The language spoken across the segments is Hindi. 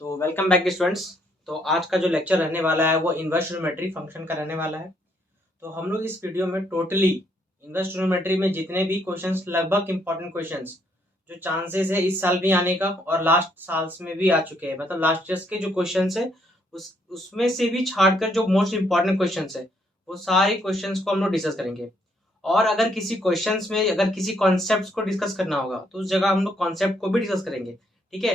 तो वेलकम बैक स्टूडेंट्स। तो आज का जो लेक्चर रहने वाला है वो इनवर्स ट्रिग्नोमेट्री फंक्शन का रहने वाला है। तो हम लोग इस वीडियो में टोटली इनवर्स ट्रिग्नोमेट्री में जितने भी क्वेश्चंस, लगभग इंपॉर्टेंट क्वेश्चंस जो चांसेस है इस साल भी आने का और लास्ट साल्स में भी आ चुके हैं, मतलब लास्ट ईयर्स के जो क्वेश्चंस है उसमें से भी छाड़कर जो मोस्ट इंपॉर्टेंट क्वेश्चंस है वो सारे क्वेश्चंस को हम लोग डिस्कस करेंगे। और अगर किसी क्वेश्चंस में अगर किसी कॉन्सेप्ट को डिस्कस करना होगा तो उस जगह हम लोग कॉन्सेप्ट को भी डिस्कस करेंगे, ठीक है,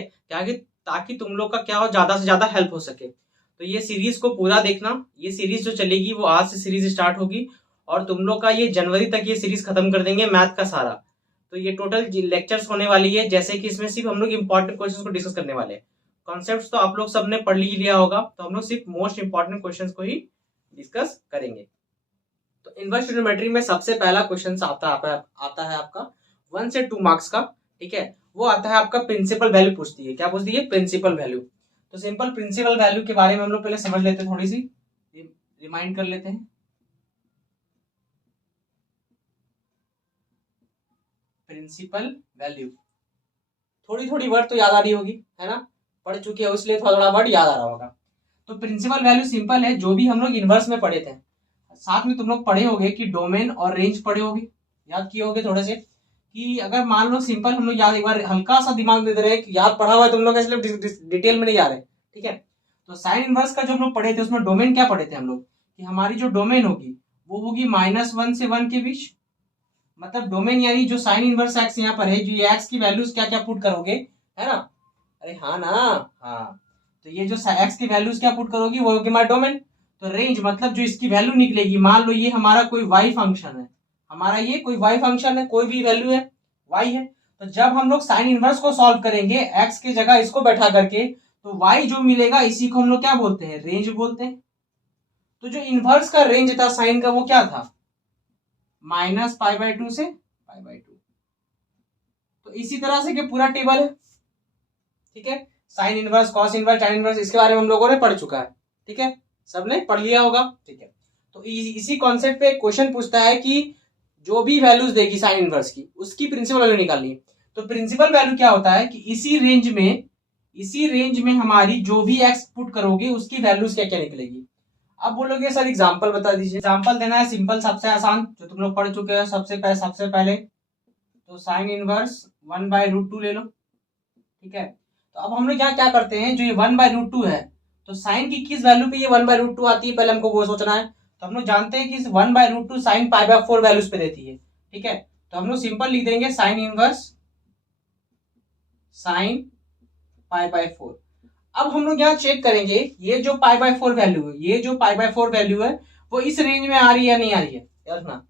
ताकि तुम लोग का क्या हो, ज्यादा से ज्यादा हेल्प हो सके। तो ये सीरीज को पूरा देखना। ये सीरीज जो चलेगी वो आज से सीरीज स्टार्ट होगी और तुम लोग का ये जनवरी तक ये सीरीज खत्म कर देंगे मैथ का सारा। तो ये टोटल लेक्चर्स होने वाली है, जैसे कि इसमें सिर्फ हम लोग इंपॉर्टेंट क्वेश्चंस को डिस्कस करने वाले हैं। कॉन्सेप्ट्स तो आप लोग सबने पढ़ ही लिया होगा, तो हम लोग सिर्फ मोस्ट इंपॉर्टेंट क्वेश्चंस को ही डिस्कस करेंगे। तो इनवर्स ट्रिग्नोमेट्री में सबसे पहला क्वेश्चन आता है आपका 1 से 2 मार्क्स का, ठीक है। वो आता है आपका प्रिंसिपल वैल्यू पूछती है। क्या पूछती है? Principal value. तो सिंपल प्रिंसिपल वैल्यू के बारे में हम लोग पहले समझ लेते हैं, थोड़ी सी रिमाइंड कर लेते हैं। प्रिंसिपल वैल्यू थोड़ी थोड़ी वर्ड तो याद आ रही होगी, है ना, पढ़ चुके हो इसलिए थोड़ा थोड़ा वर्ड याद आ रहा होगा। तो प्रिंसिपल वैल्यू सिंपल है, जो भी हम लोग इनवर्स में पढ़े थे। साथ में तुम लोग पढ़े होगे कि डोमेन और रेंज पढ़े होगे, याद किए होगे थोड़े से। कि अगर मान लो सिंपल हम लोग याद, एक बार हल्का सा दिमाग दे रहे हैं कि याद पढ़ा हुआ है तुम लोग, इसलिए डिटेल में नहीं जा रहे, ठीक है। तो साइन इनवर्स का जो हम लोग पढ़े थे उसमें डोमेन क्या पढ़े थे हम लोग, कि हमारी जो डोमेन होगी वो होगी -1 से 1 के बीच। मतलब डोमेन यानी जो साइन इनवर्स एक्स यहाँ पर है, जो ये एक्स की वैल्यूज क्या क्या पुट करोगे, है ना। अरे हाँ ना, हाँ। तो ये जो एक्स की वैल्यूज क्या पुट करोगी वो होगी हमारा डोमेन। तो रेंज मतलब जो इसकी वैल्यू निकलेगी, मान लो ये हमारा कोई वाई फंक्शन है, हमारा ये कोई वाई फंक्शन है, कोई भी वैल्यू है वाई है। तो जब हम लोग साइन इनवर्स को सॉल्व करेंगे एक्स की जगह इसको बैठा करके, तो वाई जो मिलेगा इसी को हम लोग क्या बोलते हैं? रेंज बोलते हैं। तो जो इनवर्स का रेंज था साइन का वो क्या था? -π/2 से π/2। तो इसी तरह से पूरा टेबल है, ठीक है। Sine inverse, cos inverse, tan inverse, इसके बारे में हम लोगों ने पढ़ चुका है, ठीक है, सबने पढ़ लिया होगा, ठीक है। तो इसी कॉन्सेप्ट पे क्वेश्चन पूछता है कि जो भी वैल्यूज देगी साइन इनवर्स की उसकी प्रिंसिपल वैल्यू निकालनी है। तो प्रिंसिपल वैल्यू क्या होता है कि इसी रेंज में हमारी जो भी एक्स पुट करोगे उसकी वैल्यूज क्या क्या निकलेगी। अब बोलोगे सर एग्जांपल बता दीजिए। एग्जांपल देना है सिंपल, सबसे आसान जो तुम लोग पढ़ चुके हो। सबसे पहले तो साइन इनवर्स 1/√2 ले लो, ठीक है। तो अब हम लोग यहाँ क्या करते हैं, जो ये 1/√2 है, तो साइन की किस वैल्यू पे ये 1/√2 आती है पहले हमको वो सोचना है। तो हम लोग जानते हैं कि 1/√2 साइन π/4 वैल्यूज पे देती है, ठीक है। तो हम लोग सिंपल लिख देंगे साइन इनवर्स साइन π/4। अब हम लोग यहाँ चेक करेंगे ये जो π/4 वैल्यू है, ये जो π/4 वैल्यू है वो इस रेंज में आ रही है या नहीं आ रही है, याद रखना।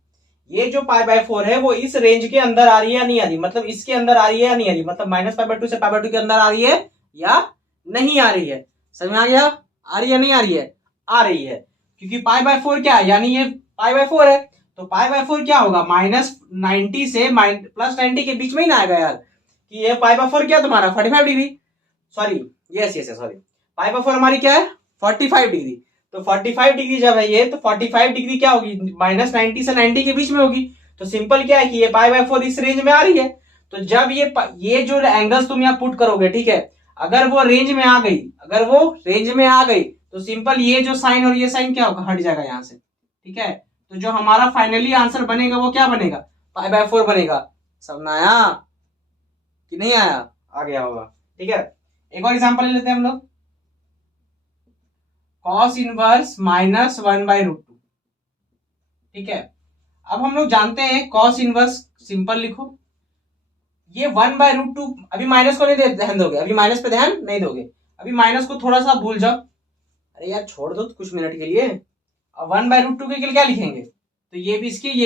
ये जो π/4 है वो इस रेंज के अंदर आ रही है या नहीं आ रही, मतलब इसके अंदर आ रही है या नहीं आ रही, मतलब -π/2 से π/2 के अंदर आ रही है या नहीं आ रही है। समझ में आ गया? आ रही है नहीं आ रही है? आ रही है, क्योंकि π/4 क्या है, यानी ये π/4 है। तो π/4 क्या होगा? -90 से +90 के बीच में ही ना आएगा यार, कि ये π/4 क्या तुम्हारा 45 डिग्री, सॉरी यस सॉरी, π/4 हमारी क्या है 45 डिग्री। तो 45 डिग्री जब है ये, तो 45 डिग्री क्या होगी? -90 से 90 के बीच में होगी। तो सिंपल क्या है कि ये π/4 इस रेंज में आ रही है। तो जब ये जो एंगल्स तुम यहाँ पुट करोगे, ठीक है, अगर वो रेंज में आ गई, तो सिंपल ये जो साइन और ये साइन क्या होगा? हट जाएगा यहाँ से, ठीक है। तो जो हमारा फाइनली आंसर बनेगा वो क्या बनेगा? π/4 बनेगा। समझ में आया कि नहीं आया? आ गया होगा, ठीक है। एक और एग्जांपल ले लेते हैं हम लोग, cos इनवर्स -1/√2, ठीक है। अब हम लोग जानते हैं cos इनवर्स, सिंपल लिखो, ये 1/√2, अभी माइनस को नहीं ध्यान दोगे, अभी माइनस पे ध्यान नहीं दोगे, अभी माइनस को थोड़ा सा भूल जाओ, अरे यार छोड़ दो कुछ मिनट के लिए। अब 1/√2 के लिए क्या लिखेंगे? तो ये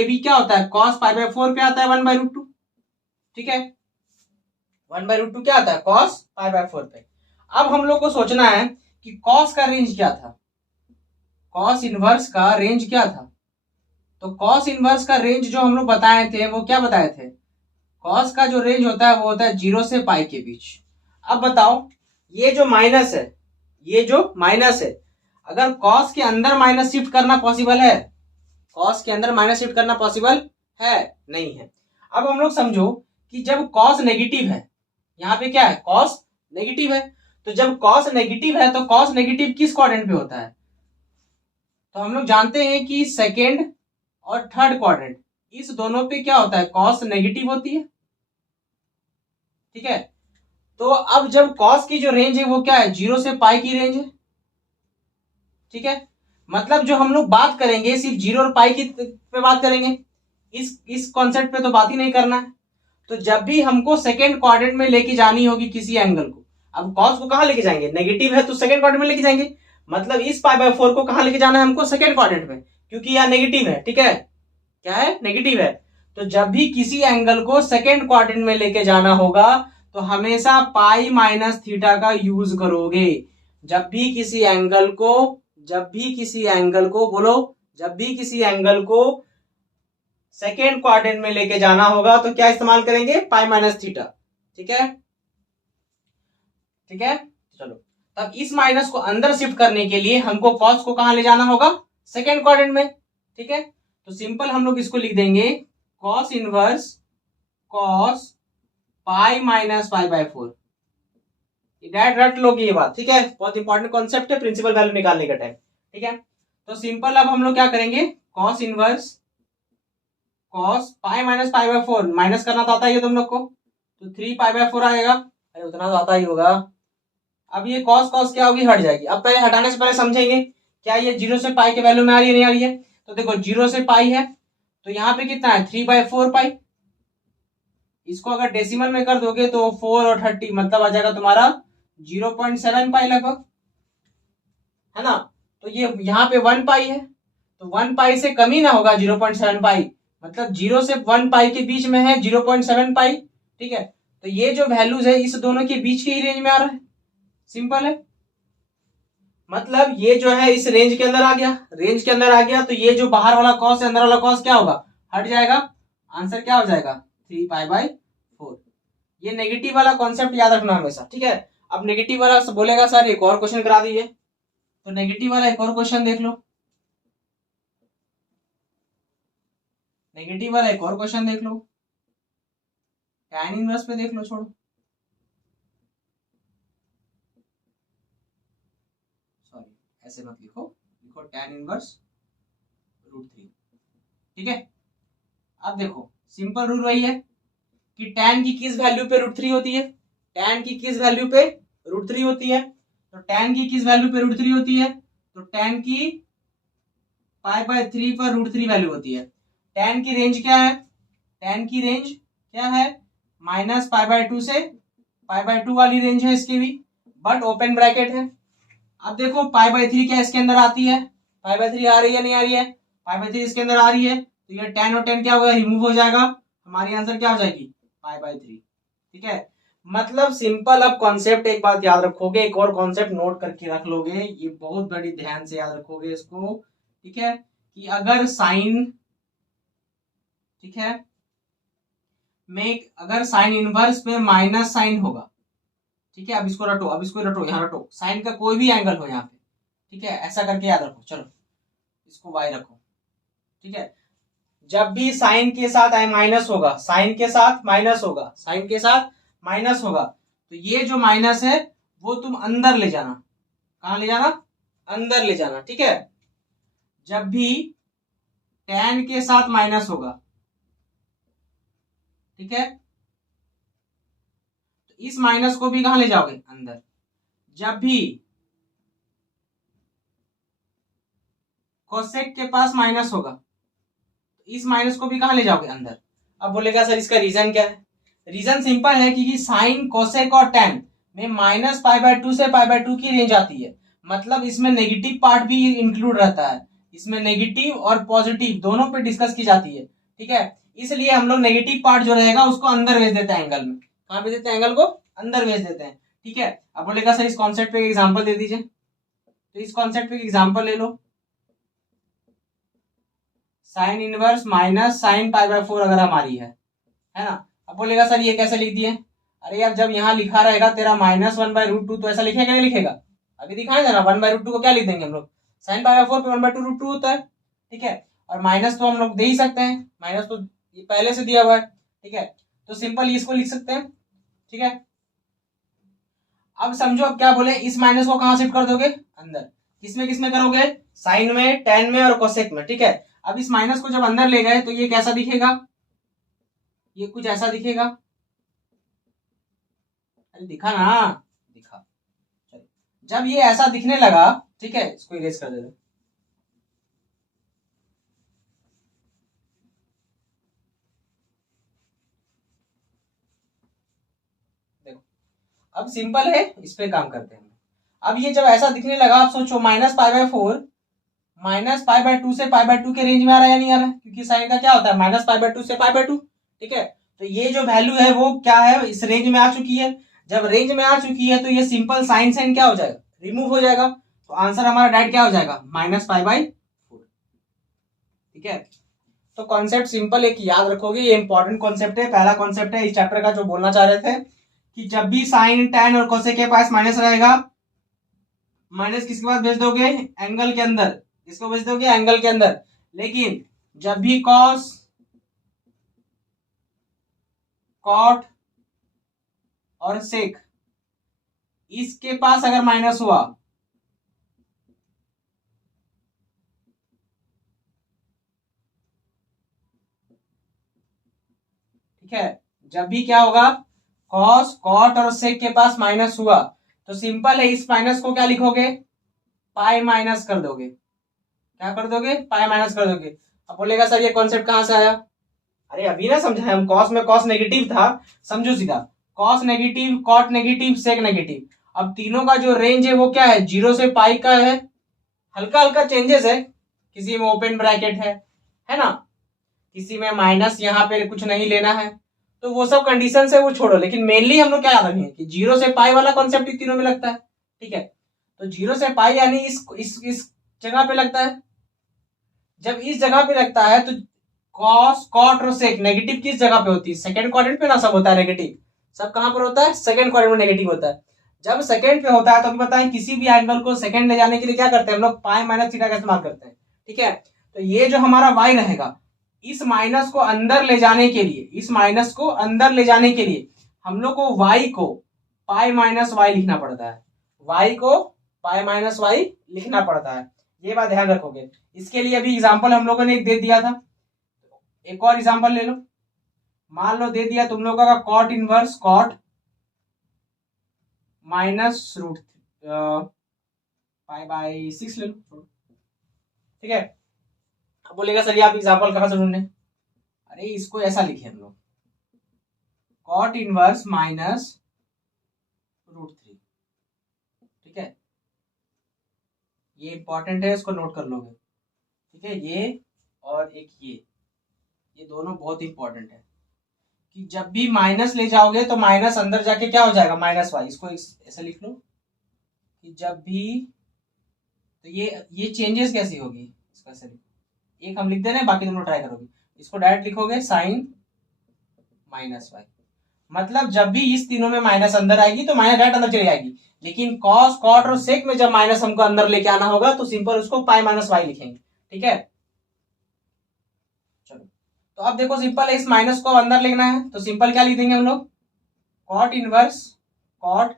भी क्या होता है? cos π/4 पे आता है 1/√2, ठीक है। 1/√2 क्या आता है? cos π/4 पे। अब हम लोग को सोचना है कि cos का रेंज क्या था, cos इनवर्स का रेंज क्या था। तो cos इनवर्स का रेंज जो हम लोग बताए थे वो क्या बताए थे? cos का जो रेंज होता है वो होता है 0 से π के बीच। अब बताओ ये जो माइनस है, अगर cos के अंदर माइनस शिफ्ट करना पॉसिबल है? cos के अंदर माइनस शिफ्ट करना पॉसिबल है? नहीं है। अब हम लोग समझो कि जब cos नेगेटिव है, यहाँ पे क्या है? cos नेगेटिव है, तो जब कॉस नेगेटिव है तो कॉस नेगेटिव किस क्वाड्रेंट पे होता है? तो हम लोग जानते हैं कि सेकेंड और थर्ड क्वाड्रेंट इस दोनों पे क्या होता है? कॉस नेगेटिव होती है। ठीक है, तो अब जब कॉस की जो रेंज है वो क्या है? 0 से पाई की रेंज है। ठीक है, मतलब जो हम लोग बात करेंगे सिर्फ 0 और पाई की पे बात करेंगे, इस कॉन्सेप्ट पे तो बात ही नहीं करना है। तो जब भी हमको सेकेंड क्वाड्रेंट में लेके जानी होगी किसी एंगल को, अब कॉस को कहां लेके जाएंगे? नेगेटिव है तो सेकेंड क्वाड्रेंट में लेके जाएंगे, मतलब इस पाई बाय 4 को कहां लेके जाना है हमको? सेकेंड क्वाड्रेंट में, क्योंकि यह नेगेटिव है। ठीक है, क्या है? नेगेटिव है। तो जब भी किसी एंगल को सेकेंड क्वाड्रेंट में लेके जाना होगा तो हमेशा पाई माइनस थीटा का यूज करोगे। जब भी किसी एंगल को बोलो, जब भी किसी एंगल को सेकेंड क्वाड्रेंट में लेके जाना होगा तो क्या इस्तेमाल करेंगे? Pi minus theta. ठीक है, ठीक है, चलो। तब इस माइनस को अंदर शिफ्ट करने के लिए हमको कॉस को कहां ले जाना होगा? सेकेंड क्वाड्रेंट में। ठीक है, तो सिंपल हम लोग इसको लिख देंगे cos inverse cos pi minus pi by 4। रट लोगे ये बात। ठीक है, बहुत इंपॉर्टेंट कॉन्सेप्ट है प्रिंसिपल वैल्यू निकालने का टाइम। ठीक है, तो सिंपल अब हम लोग क्या करेंगे? Cos inverse cos pi minus pi by 4 minus करना तो आता ही है तुम लोग को, तो 3 पाई बाय 4 आएगा। अरे उतना तो आता ही होगा। अब ये कॉस कॉस क्या होगी? हट जाएगी। अब पहले हटाने से पहले समझेंगे क्या ये 0 से पाई के वैल्यू में आ रही है नहीं आ रही है? तो देखो 0 से पाई है तो यहाँ पे कितना है? 3 बाय 4 पाई। इसको अगर डेसिमल में कर दोगे तो 4 और 30 मतलब आ जाएगा तुम्हारा 0.7 पाई लगभग, है ना? तो ये यहाँ पे 1 पाई है तो 1 पाई से कम ही ना होगा 0.7 पाई, मतलब 0 से 1 पाई के बीच में है 0.7 पाई। ठीक है, तो ये जो वैल्यूज है इस दोनों के बीच के ही रेंज में आ रहा है। सिंपल है, मतलब ये जो है इस रेंज के अंदर आ गया, रेंज के अंदर आ गया तो ये जो बाहर वाला कॉस है अंदर वाला कॉस क्या होगा? हट जाएगा। आंसर क्या हो जाएगा? 3 पाई बाय 4। ये नेगेटिव वाला कॉन्सेप्ट याद रखना हमेशा। ठीक है, अब नेगेटिव वाला बोलेगा सर एक और क्वेश्चन करा दीजिए, तो नेगेटिव वाला एक और क्वेश्चन देख लो। नेगेटिव वाला एक और क्वेश्चन देख लो, tan इनवर्स पे देख लो, छोड़ो सॉरी ऐसे मत लिखो, लिखो tan इनवर्स √3। ठीक है, अब देखो सिंपल रूल वही है कि tan की किस वैल्यू पे √3 होती है? tan की किस वैल्यू पे √3 होती है? तो tan की किस वैल्यू पे √3 होती है? तो tan की पाई बाय 3 पर √3 वैल्यू होती है। tan की रेंज क्या है? tan की रेंज क्या है? माइनस पाई बाय 2 से पाई बाय 2 वाली रेंज है इसकी भी, बट ओपन ब्रैकेट है। अब देखो पाई बाय 3 क्या इसके अंदर आती है? पाई बाय 3 आ रही है नहीं आ रही है? पाई बाय 3 इसके अंदर आ रही है तो ये tan और tan क्या होगा? रिमूव हो जाएगा। हमारी आंसर क्या हो जाएगी? Pi by 3। ठीक है, मतलब सिंपल। अब कॉन्सेप्ट एक बात याद रखोगे, एक और कॉन्सेप्ट नोट करके रख लोगे, ये बहुत बड़ी ध्यान से याद रखोगे इसको। ठीक है, कि अगर साइन, ठीक है, में अगर साइन इनवर्स में माइनस साइन होगा, ठीक है, अब इसको रटो, अब इसको रटो, यहाँ रटो, साइन का कोई भी एंगल हो यहाँ पे, ठीक है, ऐसा करके याद रखो। चलो इसको वाई रखो। ठीक है, जब भी साइन के साथ माइनस होगा, साइन के साथ माइनस होगा, साइन के साथ माइनस होगा, तो ये जो माइनस है वो तुम अंदर ले जाना। कहां ले जाना? अंदर ले जाना। ठीक है, जब भी tan के साथ माइनस होगा, ठीक है, तो इस माइनस को भी कहां ले जाओगे? अंदर। जब भी कोसेक के पास माइनस होगा तो इस माइनस को भी कहां ले जाओगे? अंदर। अब बोलेगा सर इसका रीजन क्या है? रीजन सिंपल है कि साइन कोसेक और tan में माइनस पाई बाय 2 से पाई बाय 2 की रेंज आती है, मतलब इसमें नेगेटिव पार्ट भी इंक्लूड रहता है, इसमें नेगेटिव और पॉजिटिव दोनों पे डिस्कस की जाती है। ठीक है, इसलिए हम लोग नेगेटिव पार्ट जो रहेगा उसको अंदर भेज देते हैं एंगल में। कहां भेज देते हैं? एंगल को अंदर भेज देते हैं। ठीक है, अब बोलेगा सर इस कॉन्सेप्ट पे एग्जाम्पल दे दीजिए, तो इस कॉन्सेप्ट पे एग्जाम्पल ले लो, sine inverse minus sine pi by 4 अगर हमारी है ना। अब बोलेगा सर ये कैसे लिख दिए? अरे यार जब यहाँ लिखा रहेगा तेरा -1/√2 तो ऐसा लिखेगा नहीं लिखेगा? अभी दिखाया ना, 1/√2 को क्या लिख देंगे हम लोग? साइन पाई बाय 4 पे 1/2√2 होता है। ठीक है, और माइनस तो हम लोग दे ही सकते हैं, माइनस तो ये पहले से दिया हुआ है। ठीक है, तो सिंपल इसको लिख सकते हैं। ठीक है, अब समझो, अब क्या बोले, इस माइनस को कहां शिफ्ट कर दोगे, अंदर। किसमें किसमें करोगे, साइन में, टेन में और कोसेक में, ठीक है। अब इस माइनस को जब अंदर ले गए तो ये कैसा दिखेगा, ये कुछ ऐसा दिखेगा। अरे दिखा ना, दिखा। जब ये ऐसा दिखने लगा, ठीक है, इसको इरेज कर देते। देखो अब सिंपल है, इस पे काम करते हैं। अब ये जब ऐसा दिखने लगा, आप सोचो -π/4 -π/2 से π/2 के रेंज में आ रहा है या नहीं आ रहा है, क्योंकि साइन का क्या होता है, -π/2 से π/2, ठीक है। तो ये जो वैल्यू है वो क्या है, इस रेंज में आ चुकी है। जब रेंज में आ चुकी है तो ये सिंपल साइन क्या हो जाएगा, रिमूव हो जाएगा। तो आंसर हमारा डायरेक्ट क्या हो जाएगा, -π/4, ठीक है। तो कॉन्सेप्ट सिंपल एक याद रखोगे, ये इंपॉर्टेंट कॉन्सेप्ट है, पहला कॉन्सेप्ट है इस चैप्टर का जो बोलना चाह रहे थे, कि जब भी साइन, टेन और कोसेक के पास माइनस रहेगा, माइनस किसके पास भेज दोगे, एंगल के अंदर। किसको भेज दोगे, एंगल के अंदर। लेकिन जब भी कॉस, कॉट और सेक इसके पास अगर माइनस हुआ, ठीक है, जब भी क्या होगा, कॉस, कॉट और सेक के पास माइनस हुआ, तो सिंपल है, इस माइनस को क्या लिखोगे, पाई माइनस कर दोगे। क्या कर दोगे, पाई माइनस कर दोगे। अब बोलेगा सर ये कॉन्सेप्ट कहां से आया, अरे अभी ना समझा हम, कॉस में कॉस नेगेटिव था, समझो सीधा, कॉस नेगेटिव, कॉट नेगेटिव, सेक नेगेटिव। अब तीनों का जो रेंज है वो क्या है, 0 से पाई का है, हल्का हल्का चेंजेस है, किसी में ओपन ब्रैकेट है ना, किसी में माइनस, यहाँ पे कुछ नहीं लेना है, तो वो सब कंडीशन है वो छोड़ो। लेकिन मेनली हम लोग क्या याद रखेंगे कि 0 से पाई वाला कॉन्सेप्ट इन तीनों में लगता है, ठीक है। तो 0 से पाई यानी इस जगह पे लगता है। जब इस जगह पे लगता है तो कॉस, कॉट और सेक नेगेटिव किस जगह पे होती है, सेकंड क्वाड्रेंट पे ना सब होता है नेगेटिव, सब कहां पर होता है, सेकंड क्वाड्रेंट में नेगेटिव होता है। जब सेकंड पे होता है तो हम बताएं, किसी भी एंगल को सेकंड ले जाने के लिए क्या करते हैं हम लोग, पाई माइनस थीटा का इस्तेमाल करते हैं, ठीक है। तो ये जो हमारा वाई रहेगा, इस माइनस को अंदर ले जाने के लिए, इस माइनस को अंदर ले जाने के लिए हम लोग को वाई को पाई माइनस वाई लिखना पड़ता है, वाई को पाई माइनस वाई लिखना पड़ता है, ये बात ध्यान रखोगे। इसके लिए अभी एग्जांपल हम लोगों ने एक दे दिया था, एक और एग्जांपल ले लो। मान लो दे दिया तुम लोगों का cot inverse cot minus root π/6 ले लो, ठीक है। अब बोलेगा सर ये आप एग्जांपल कहां से ढूंढने, अरे इसको ऐसा लिखे हम लोग, कॉट इनवर्स माइनस √3, ठीक है। ये इंपॉर्टेंट है, इसको नोट कर लोगे, ठीक है। ये और एक ये दोनों बहुत इंपॉर्टेंट है, कि जब भी माइनस ले जाओगे तो माइनस अंदर जाके क्या हो जाएगा, -y। इसको ऐसे लिख लो कि जब भी, तो ये चेंजेस कैसी होगी, इसको ऐसे लिखो, एक हम लिख दे रहे हैं, बाकी तुम लोग ट्राई करोगे। इसको डायरेक्ट लिखोगे साइन -y, मतलब जब भी इस तीनों में माइनस अंदर आएगी तो माइनस डायरेक्ट अंदर चली जाएगी। लेकिन कॉस, कॉट और सेक में जब माइनस हमको अंदर लेके आना होगा तो सिंपल उसको पाई माइनस वाई लिखेंगे, ठीक है। चलो तो अब देखो सिंपल है, इस माइनस को अंदर लेना है तो सिंपल क्या लिख देंगे हम लोग, cot inverse cot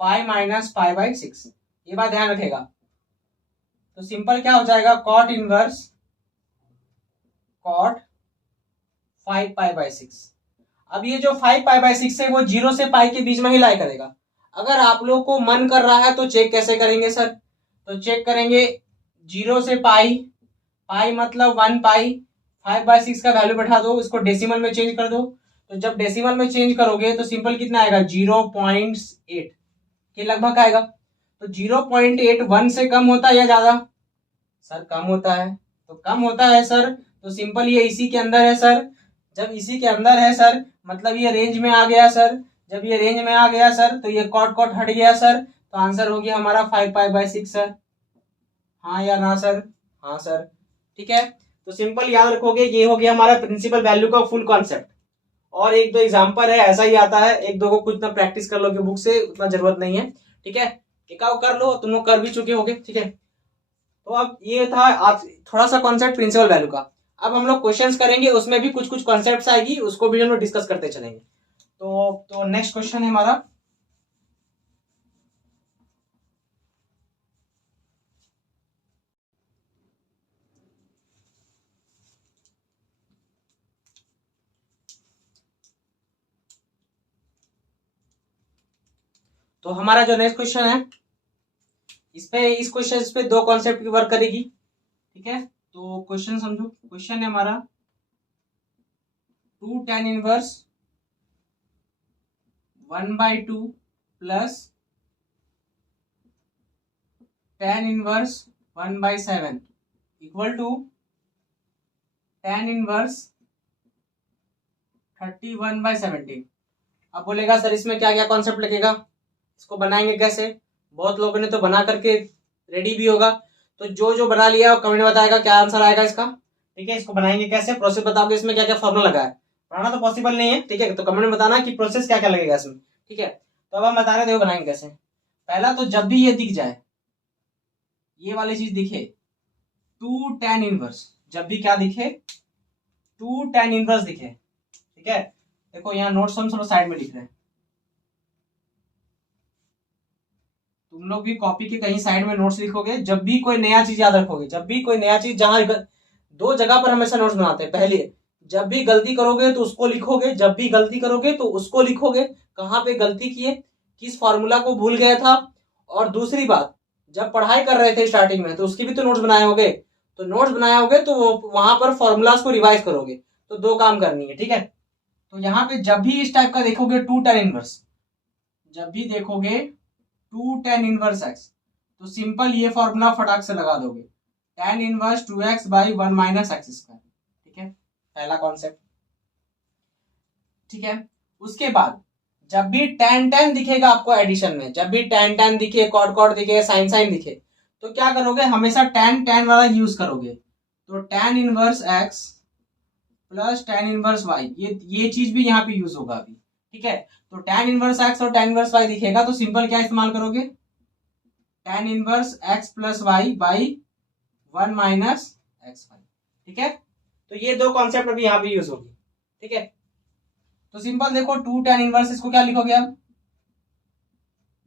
pi minus π/6, ये बात ध्यान रखेगा। तो सिंपल क्या हो जाएगा, कॉट इनवर्स कॉट 5π/6। अब ये जो 5π/6 है वो 0 से पाई के बीच में ही लाई करेगा। अगर आप लोग को मन कर रहा है तो चेक कैसे करेंगे सर, तो चेक करेंगे 0 से पाई, पाई मतलब 1 पाई, 5/6 का वैल्यू बैठा दो, इसको डेसिमल में चेंज कर दो। तो जब डेसिमल में चेंज करोगे तो सिंपल कितना आएगा, 0.8 के लगभग आएगा। तो 0.8 1 से कम होता है या ज्यादा, सर कम होता है, तो कम होता है सर, तो सिंपल ये इसी के अंदर है सर। जब इसी के अंदर है सर मतलब ये रेंज में आ गया सर, जब ये रेंज में आ गया सर तो ये कॉट कॉट हट गया सर, तो आंसर हो गया हमारा 5π/6 सर। हाँ या ना सर, हाँ सर, ठीक है। तो सिंपल याद रखोगे, ये हो गया हमारा प्रिंसिपल वैल्यू का फुल कॉन्सेप्ट। और एक दो एग्जांपल है, ऐसा ही आता है, एक दो को कुछ ना प्रैक्टिस कर लोगे बुक से, उतना जरूरत नहीं है, ठीक है। एक कर लो, तुम लोग कर भी चुके होगे, ठीक है। तो अब ये था आज थोड़ा सा कॉन्सेप्ट प्रिंसिपल वैल्यू का। अब हम लोग क्वेश्चंस करेंगे, उसमें भी कुछ कुछ कॉन्सेप्ट्स आएगी, उसको भी हम लोग डिस्कस करते चलेंगे। तो नेक्स्ट क्वेश्चन है हमारा, तो हमारा जो नेक्स्ट क्वेश्चन है, इस क्वेश्चन पे दो कॉन्सेप्ट की वर्क करेगी, ठीक है। तो क्वेश्चन समझो, क्वेश्चन है हमारा 2 tan inverse 1/2 plus tan inverse 1/7 equal to tan inverse 31/17। अब बोलेगा सर इसमें क्या क्या कॉन्सेप्ट लगेगा, इसको बनाएंगे कैसे। बहुत लोगों ने तो बना करके रेडी भी होगा, तो जो जो बना लिया वो कमेंट बताएगा क्या आंसर आएगा इसका, ठीक है। इसको बनाएंगे कैसे, प्रोसेस बताओगे इसमें क्या क्या फॉर्मूला लगा है। बनाना तो पॉसिबल नहीं है, ठीक है, तो कमेंट में बताना कि प्रोसेस क्या क्या लगेगा इसमें, ठीक है। तो अब हम बता रहे थे बनाएंगे कैसे। पहला तो जब भी ये दिख जाए, ये वाली चीज दिखे 2 tan इनवर्स, जब भी क्या दिखे 2 tan इनवर्स दिखे, ठीक है। देखो यहाँ नोट्स हम सब साइड में लिख रहे हैं, तुम लोग भी कॉपी के कहीं साइड में नोट्स लिखोगे। जब भी कोई नया चीज याद रखोगे, जब भी कोई नया चीज, जहां दो जगह पर हमेशा नोट्स बनाते हैं। पहले जब भी गलती करोगे तो उसको लिखोगे, जब भी गलती करोगे तो उसको लिखोगे, कहाँ पे गलती किए, किस फॉर्मूला को भूल गया था। और दूसरी बात, जब पढ़ाई कर रहे थे स्टार्टिंग में तो उसकी भी तो नोट्स बनाए होगे, तो नोट्स बनाए होगे तो वहां पर फॉर्मूलाज को रिवाइज करोगे। तो दो काम करनी है, ठीक है। तो यहाँ पे जब भी इस टाइप का देखोगे 2 tan इनवर्स, जब भी देखोगे 2 tan इनवर्स एक्स, तो सिंपल ये फॉर्मूला फटाक से लगा दोगे, tan inverse 2x by 1 minus x square, ठीक है, पहला कॉन्सेप्ट, ठीक है। उसके बाद जब भी tan tan दिखेगा आपको एडिशन में, जब भी tan tan दिखे, कॉट कॉट दिखे, साइन साइन दिखे, तो क्या करोगे, हमेशा tan tan वाला यूज करोगे। तो tan inverse x plus tan inverse y, ये चीज भी यहाँ पे यूज होगा अभी, ठीक है। तो tan इनवर्स x और tan इनवर्स y दिखेगा तो सिंपल क्या इस्तेमाल करोगे, tan inverse x plus y by 1 minus x y, ठीक है। तो ये दो कॉन्सेप्ट अभी यहाँ पे यूज होगी, ठीक है। तो सिंपल देखो 2 tan इनवर्स, इसको क्या लिखोगे अब,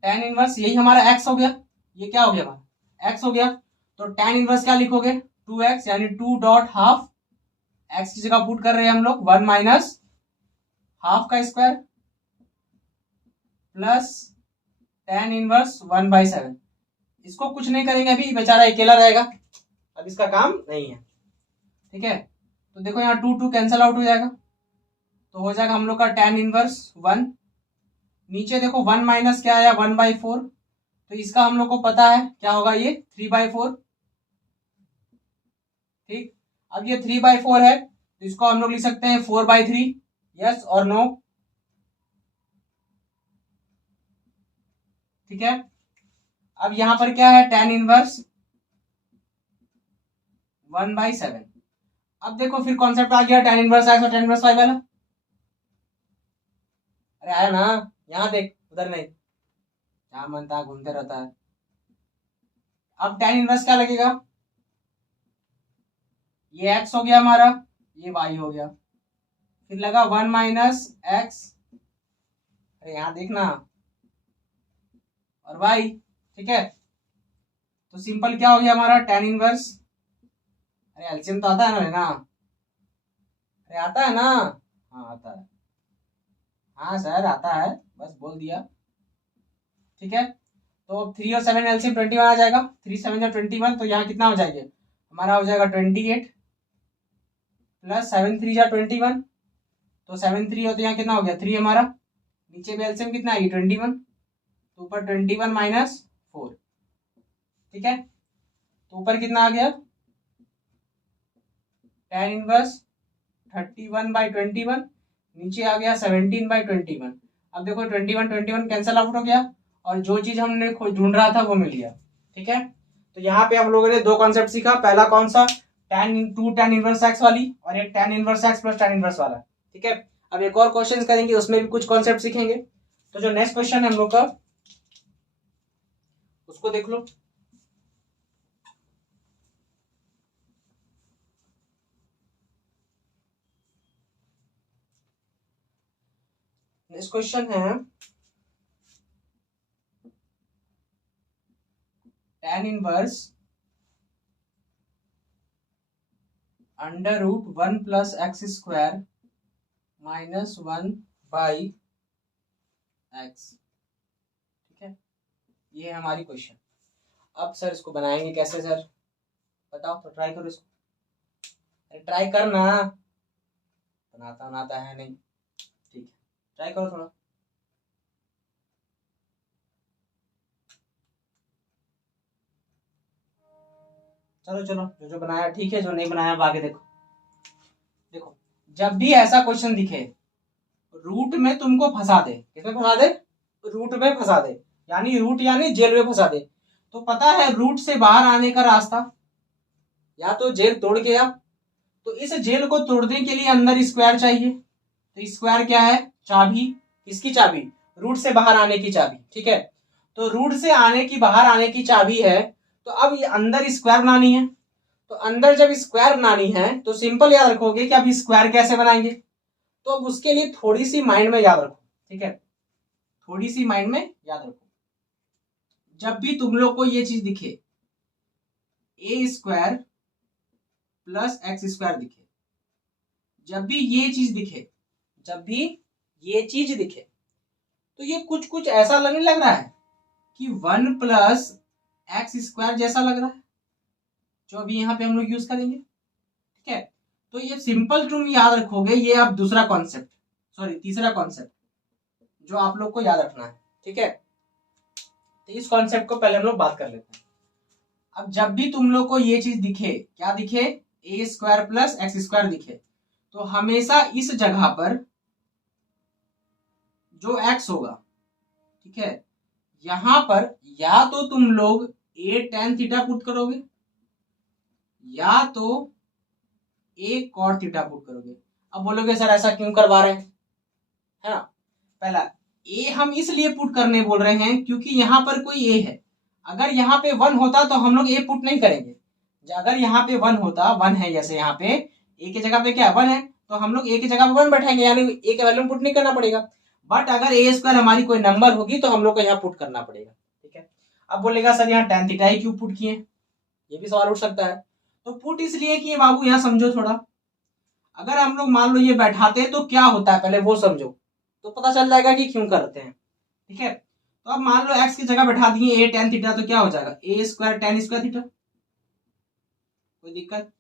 tan इनवर्स यही हमारा x हो गया, ये क्या हो गया हमारा x हो गया। तो tan इनवर्स क्या लिखोगे 2x, यानी 2 डॉट हाफ, x की जगह पुट कर रहे हैं हम लोग 1 माइनस हाफ का स्क्वायर प्लस tan इनवर्स 1/7। इसको कुछ नहीं करेंगे अभी, बेचारा अकेला रहेगा, अब इसका काम नहीं है, ठीक है। तो देखो यहाँ 2 2 कैंसल आउट हो जाएगा, तो हो जाएगा हम लोग का tan इनवर्स 1, नीचे देखो 1 माइनस क्या आया 1/4, तो इसका हम लोग को पता है क्या होगा, ये 3/4, ठीक। अब ये 3/4 है तो इसको हम लोग लिख सकते हैं 4/3, यस और नो, ठीक है। अब यहां पर क्या है tan इनवर्स 1/7। अब देखो फिर कॉन्सेप्ट आ गया tan इनवर्स एक्स और tan इनवर्स वाई वाला, अरे आया ना, यहाँ देख उधर नहीं, जहां मन तहाँ घूमते रहता है। अब tan इनवर्स क्या लगेगा, ये x हो गया हमारा, ये y हो गया, फिर लगा 1 माइनस एक्स, अरे यहाँ देखना, और y, ठीक है। तो सिंपल क्या हो गया हमारा tan इनवर्स, अरे एलसीएम तो आता है ना लेना, अरे आता है ना, हाँ आता है, हाँ सर आता है, बस बोल दिया, ठीक है। तो 3 और 7 एलसीएम 21 आ जाएगा, 3 7 या 21, तो यहाँ कितना हो जाएगा हमारा, हो जाएगा 28 प्लस 7 3 या 21, तो 7 3 हो तो यहाँ कितना हो गया 3 हमारा, नीचे भी एलसीएम कितना आएगी 21, तो ऊपर 21 माइनस 4, ठीक है। तो ऊपर कितना आ गया tan इनवर्स 31/21, नीचे आ गया 17/21। अब देखो 21 कैंसल आउट हो गया, और जो चीज हमने ढूंढ रहा था वो मिल गया, ठीक है। तो यहाँ पे हम लोगों ने दो कॉन्सेप्ट सीखा, पहला कौन सा, टू tan इनवर्स एक्स वाली, और एक tan inverse x plus tan inverse वाला, ठीक है। अब एक और क्वेश्चन करेंगे, उसमें भी कुछ कॉन्सेप्ट सीखेंगे। तो जो नेक्स्ट क्वेश्चन है हम लोग का, उसको देख लो। नेक्स्ट क्वेश्चन है tan inverse under root 1 plus x square minus 1 by x, ठीक है। ये है हमारी क्वेश्चन। अब सर इसको बनाएंगे कैसे सर, बताओ तो, ट्राई करो इसको। अरे ट्राई करना, बनाता बनाता है नहीं। ठीक है, ट्राई करो थोड़ा। चलो चलो, जो जो बनाया ठीक है, जो नहीं बनाया अब आगे देखो। देखो, जब भी ऐसा क्वेश्चन दिखे रूट में तुमको फंसा दे, किसमें फंसा दे, रूट में फंसा दे, यानी रूट यानी जेल में फंसा दे, तो पता है रूट से बाहर आने का रास्ता, या तो जेल तोड़ के आ, तो इस जेल को तोड़ने के लिए अंदर स्क्वायर चाहिए। तो स्क्वायर क्या है, चाबी, किसकी चाबी, रूट से बाहर आने की चाबी। ठीक है, तो रूट से आने की, बाहर आने की चाबी है, तो अब ये अंदर स्क्वायर बनानी है। तो अंदर जब स्क्वायर बनानी है तो सिंपल याद रखोगे कि अब स्क्वायर कैसे बनाएंगे, तो अब उसके लिए थोड़ी सी माइंड में याद रखो। ठीक है, थोड़ी सी माइंड में याद रखो। जब भी तुम लोग को ये चीज दिखे, ए स्क्वायर प्लस एक्स स्क्वायर दिखे, जब भी ये चीज दिखे, जब भी ये चीज दिखे, तो ये कुछ कुछ ऐसा लगने लग रहा है कि 1 + x² जैसा लग रहा है, जो अभी यहाँ पे हम लोग यूज करेंगे। ठीक है, तो ये सिंपल तुम याद रखोगे। ये अब दूसरा कॉन्सेप्ट, सॉरी तीसरा कॉन्सेप्ट जो आप लोग को याद रखना है। ठीक है, तो इस कॉन्सेप्ट को पहले हम लोग बात कर लेते हैं। अब जब भी तुम लोग को ये चीज दिखे, क्या दिखे, a² + x² दिखे, तो हमेशा इस जगह पर जो x होगा, ठीक है, यहां पर या तो तुम लोग a tan थीटा पुट करोगे, या तो a cot थीटा पुट करोगे। अब बोलोगे सर ऐसा क्यों करवा रहे हैं, है ना। पहला a हम इसलिए पुट करने बोल रहे हैं क्योंकि यहां पर कोई a है। अगर यहाँ पे 1 होता तो हम लोग a पुट नहीं करेंगे। अगर यहाँ पे 1 होता, 1 है, जैसे यहाँ पे a की जगह पे क्या 1 है, तो हम लोग a की जगह पे 1 बैठाएंगे, यानी a का वैल्यू पुट नहीं करना पड़ेगा। बट अगर a² हमारी कोई नंबर होगी तो हम लोग को यहाँ पुट करना पड़ेगा। ठीक है, अब बोलेगा सर यहाँ tan थीटा ही क्यों पुट किए, ये भी सवाल उठ सकता है। तो पुट इसलिए किए बाबू, यहाँ समझो थोड़ा। अगर हम लोग मान लो ये बैठाते तो क्या होता है, पहले वो समझो, तो पता चल जाएगा कि क्यों करते हैं। ठीक है, तो अब मान लो x की जगह बैठा दिए a tan थीटा, तो क्या हो जाएगा a² tan² थीटा, कोई दिक्कत।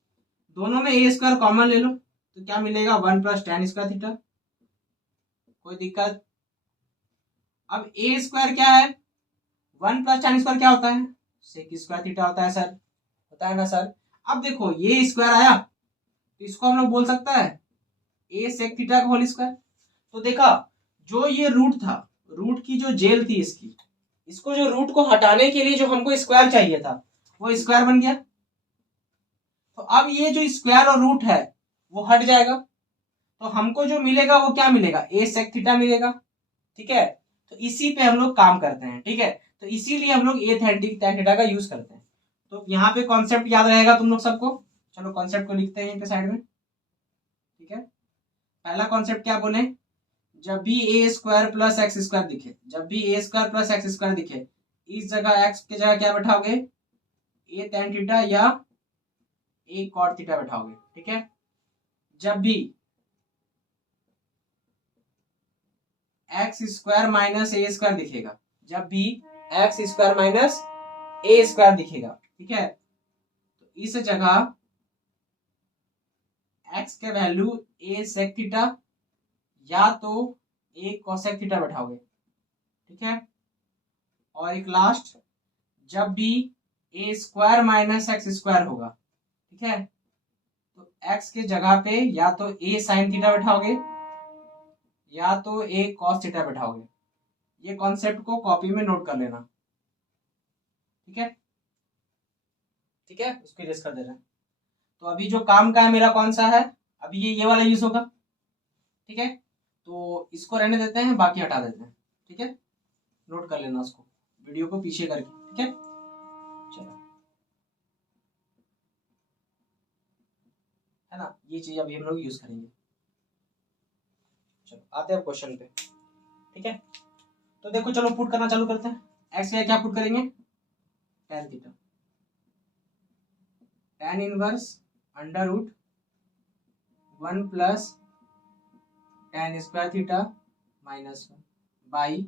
दोनों में a² कॉमन ले लो तो क्या मिलेगा 1 + tan² थीटा, कोई दिक्कत। अब a² क्या है, 1 + tan² क्या होता है, sec² थीटा होता है सर, होता है ना सर। अब देखो ये स्क्वायर आया तो इसको हम लोग बोल सकता है a sec थीटा का होल स्क्वायर। तो देखा, जो ये रूट था, रूट की जो जेल थी इसकी, इसको जो रूट को हटाने के लिए जो हमको स्क्वायर चाहिए था, वो स्क्वायर बन गया। तो अब ये जो स्क्वायर और रूट है वो हट जाएगा, तो हमको जो मिलेगा वो क्या मिलेगा, a sec थीटा मिलेगा। ठीक है, तो इसी पे हम लोग काम करते हैं। ठीक है, तो इसीलिए हम लोग a tan थीटा का यूज करते हैं। तो यहाँ पे कॉन्सेप्ट याद रहेगा तुम लोग सबको। चलो कॉन्सेप्ट को लिखते हैं यहाँ पे साइड में। ठीक है, पहला कॉन्सेप्ट क्या बोले, जब भी a² + x² दिखे, जब भी a² + x² दिखे, इस जगह x की जगह क्या बैठाओगे, a tan थीटा या a cot थीटा बैठाओगे। ठीक है, जब भी x² - a² दिखेगा, जब भी x² - a² दिखेगा, ठीक है, तो इस जगह x के वैल्यू a sec थीटा या तो a cosec थीटा बैठाओगे। ठीक है, और एक लास्ट, जब भी a² - x² होगा, ठीक है, तो x के जगह पे या तो a sin थीटा बैठाओगे या तो a cos थीटा बैठाओगे। ये कॉन्सेप्ट को कॉपी में नोट कर लेना। ठीक है, ठीक है, उसको इरेज कर दे रहे हैं। तो अभी जो काम का है मेरा कौन सा है, अभी ये वाला यूज होगा। ठीक है, तो इसको रहने देते हैं, बाकी हटा देते हैं। ठीक है, नोट कर लेना उसको, वीडियो को पीछे करके। ठीक है, चलो, है ना, ये चीज अभी हम लोग यूज करेंगे। चलो आते हैं क्वेश्चन पे। ठीक है, तो देखो चलो पुट करना चालू करते हैं। एक्स क्या पुट करेंगे, tan theta, tan inverse √1 + tan² theta -1 by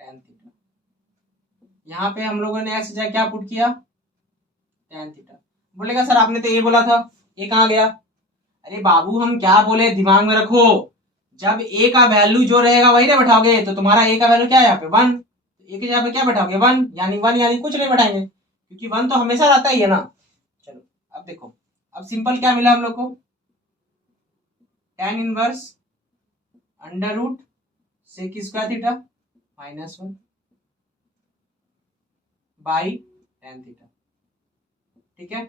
tan theta. यहाँ पे हम लोगों ने एक्स जगह क्या पुट किया, tan थीटा। बोलेगा सर आपने तो ये बोला था, ये कहाँ गया? अरे बाबू हम क्या बोले दिमाग में रखो, जब ए का वैल्यू जो रहेगा वही ना बैठाओगे, तो तुम्हारा ए का वैल्यू क्या है यहाँ पे 1, ए की जगह पे क्या बैठाओगे 1, यानी 1 यानी कुछ नहीं बैठाएंगे क्योंकि 1 तो हमेशा रहता ही है ना। चलो अब देखो, अब सिंपल क्या मिला हम लोग को, tan inverse under root sec square theta -1 by tan theta. ठीक है,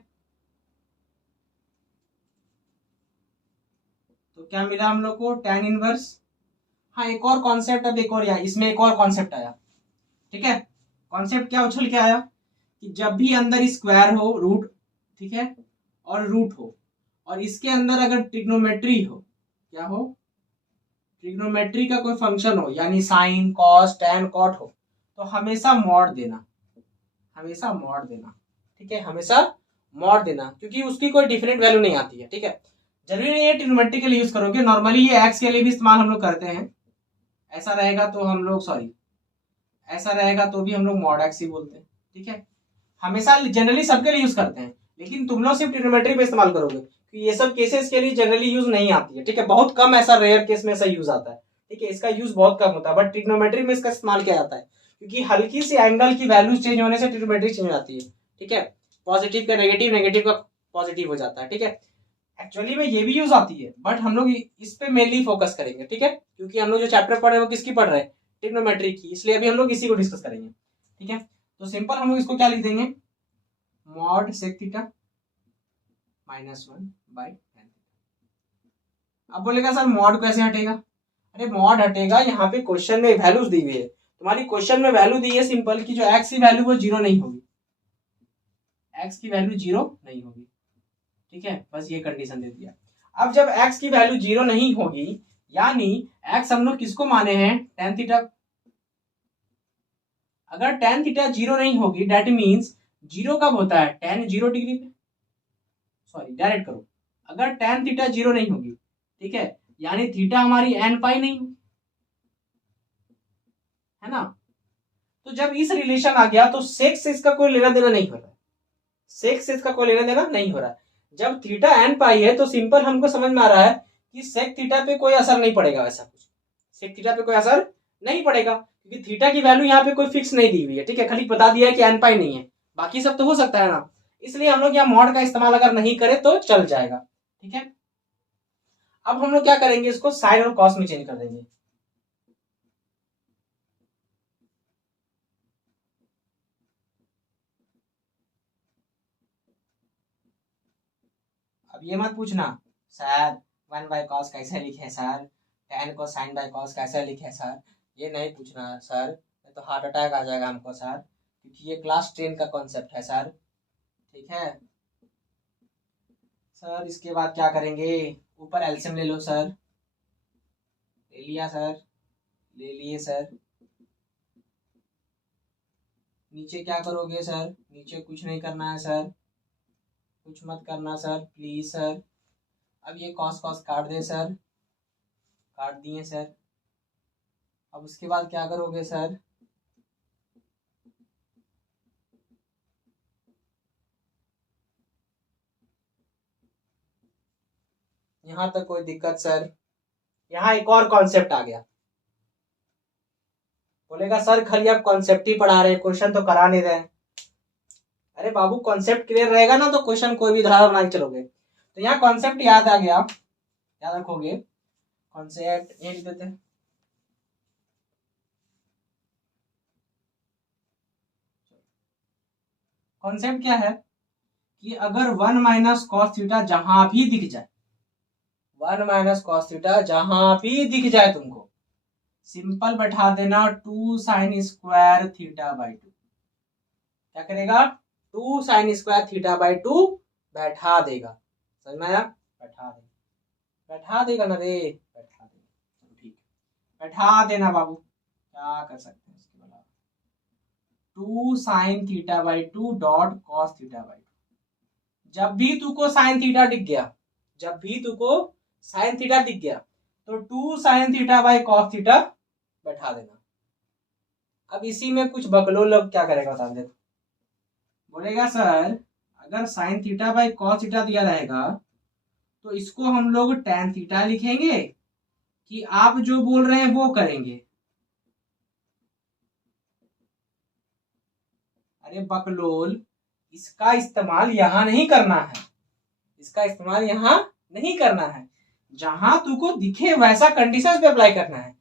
तो क्या मिला हम लोग को, tan इनवर्स। हाँ एक और कॉन्सेप्ट, अब एक और या इसमें एक और कॉन्सेप्ट आया। ठीक है, कॉन्सेप्ट क्या उछल के आया कि जब भी अंदर स्क्वायर हो रूट, ठीक है, और रूट हो, और इसके अंदर अगर ट्रिग्नोमेट्री हो, क्या हो, ट्रिग्नोमेट्री का कोई फंक्शन हो, यानी साइन कॉस टैन कॉट हो, तो हमेशा मॉड देना, हमेशा मॉड देना। ठीक है, हमेशा मॉड देना, क्योंकि उसकी कोई डिफरेंट वैल्यू नहीं आती है। ठीक है, जरूरी नहीं है ट्रिग्नोमेट्री के लिए यूज करोगे, नॉर्मली ये एक्स के लिए भी इस्तेमाल हम लोग करते हैं। ऐसा रहेगा तो हम लोग सॉरी, ऐसा रहेगा तो भी हम लोग मॉड एक्स ही बोलते हैं। ठीक है, हमेशा जनरली सबके लिए यूज करते हैं, लेकिन तुम लोग सिर्फ ट्रिग्नोमेट्री पे इस्तेमाल करोगे, क्योंकि ये सब केसेस के लिए जनरली यूज नहीं आती है। ठीक है, बहुत कम ऐसा रेयर केस में ऐसा यूज आता है। ठीक है, इसका यूज बहुत कम होता है, बट ट्रिग्नोमेट्री में इसका इस्तेमाल किया जाता है, क्योंकि हल्की सी एंगल की वैल्यू चेंज होने से ट्रिग्नोमेट्री चेंज हो जाती है। ठीक है, पॉजिटिव का नेगेटिव, नेगेटिव का पॉजिटिव हो जाता है। ठीक है, एक्चुअली में ये भी यूज आती है, बट हम लोग इस पे मेनली फोकस करेंगे। ठीक है, क्योंकि हम लोग जो चैप्टर पढ़ रहे हैं वो किसकी पढ़ रहे हैं, ट्रिग्नोमेट्री की, इसलिए अभी हम लोग इसी को डिस्कस करेंगे। ठीक है, तो सिंपल हम लोग इसको क्या लिख देंगे, mod sec theta -1 by tan। अब बोलेगा सर मॉड कैसे हटेगा? अरे मॉड हटेगा, यहाँ पे क्वेश्चन में वैल्यूज दी हुई है, तुम्हारी क्वेश्चन में वैल्यू दी है सिंपल की जो एक्स की वैल्यू वो 0 नहीं होगी, एक्स की वैल्यू 0 नहीं होगी। ठीक है, बस ये कंडीशन दे दिया। अब जब एक्स की वैल्यू 0 नहीं होगी, यानी एक्स हम लोग किसको माने हैं, tan थीटा। अगर tan थीटा 0 नहीं होगी, दैट मीन्स 0 कब होता है, tan 0 डिग्री पे, सॉरी डायरेक्ट करो, अगर tan थीटा 0 नहीं होगी, ठीक है, यानी थीटा हमारी n पाई नहीं होगी, है ना। तो जब इस रिलेशन आ गया तो सेक से इसका कोई लेना देना नहीं हो रहा है, सेक से इसका कोई लेना देना नहीं हो रहा है। जब थीटा n पाई है तो सिंपल हमको समझ में आ रहा है कि सेक थीटा पे कोई असर नहीं पड़ेगा, वैसा कुछ सेक थीटा पे कोई असर नहीं पड़ेगा, क्योंकि थीटा की वैल्यू यहाँ पे कोई फिक्स नहीं दी हुई है। ठीक है, खाली बता दिया है कि n पाई नहीं है, बाकी सब तो हो सकता है ना, इसलिए हम लोग यहाँ मॉड का इस्तेमाल अगर नहीं करें तो चल जाएगा। ठीक है, अब हम लोग क्या करेंगे, इसको साइन और कॉस में चेंज कर देंगे। अब ये मत पूछना सर 1 बाय कॉस कैसे लिखे सर, tan को साइन बाय कॉस कैसे लिखे सर, ये नहीं पूछना सर, तो हार्ट अटैक आ जाएगा हमको सर, क्योंकि ये क्लास 10 का कॉन्सेप्ट है सर। ठीक है सर, इसके बाद क्या करेंगे, ऊपर एलसीएम ले लो सर, ले लिया सर, ले लिए सर, नीचे क्या करोगे सर, नीचे कुछ नहीं करना है सर, कुछ मत करना सर प्लीज सर। अब ये कॉस कॉस काट दे सर, काट दिए सर। अब उसके बाद क्या करोगे सर, यहां तक कोई दिक्कत सर? यहाँ एक और कॉन्सेप्ट आ गया, बोलेगा सर खाली आप कॉन्सेप्ट ही पढ़ा रहे हैं, क्वेश्चन तो करा नहीं रहे। अरे बाबू कॉन्सेप्ट क्लियर रहेगा ना तो क्वेश्चन कोई भी धारा बना के चलोगे। तो यहाँ कॉन्सेप्ट याद आ गया, याद रखोगे कॉन्सेप्ट, ये लिख देते हैं। कॉन्सेप्ट क्या है कि अगर 1 माइनस कॉस थीटा जहां भी दिख जाए, 1 माइनस कॉस थीटा जहां भी दिख जाए तुमको, सिंपल बैठा देना 2 साइन स्क्वायर थीटा बाई 2। क्या करेगा, 2 साइन स्क्वायर थीटा बाई 2 बैठा देगा, समझ में आया, बैठा देगा, बैठा देगा ना रे, बैठा देगा, ठीक, बैठा देना बाबू, क्या कर सकते हैं इसके अलावा, 2 sine theta by 2 dot cos theta by 2। जब भी तुमको साइन थीटा दिख गया, जब भी तुमको साइन थीटा दिख गया तो 2 sine theta by cos theta बैठा देना। अब इसी में कुछ बकलोल लोग क्या करेगा बता दे, बोलेगा सर अगर sine theta by cos theta दिया रहेगा तो इसको हम लोग टैन थीटा लिखेंगे कि आप जो बोल रहे हैं वो करेंगे। अरे बकलोल, इसका इस्तेमाल यहां नहीं करना है, इसका इस्तेमाल यहां नहीं करना है, जहां तुमको दिखे वैसा कंडीशन पे अप्लाई करना है।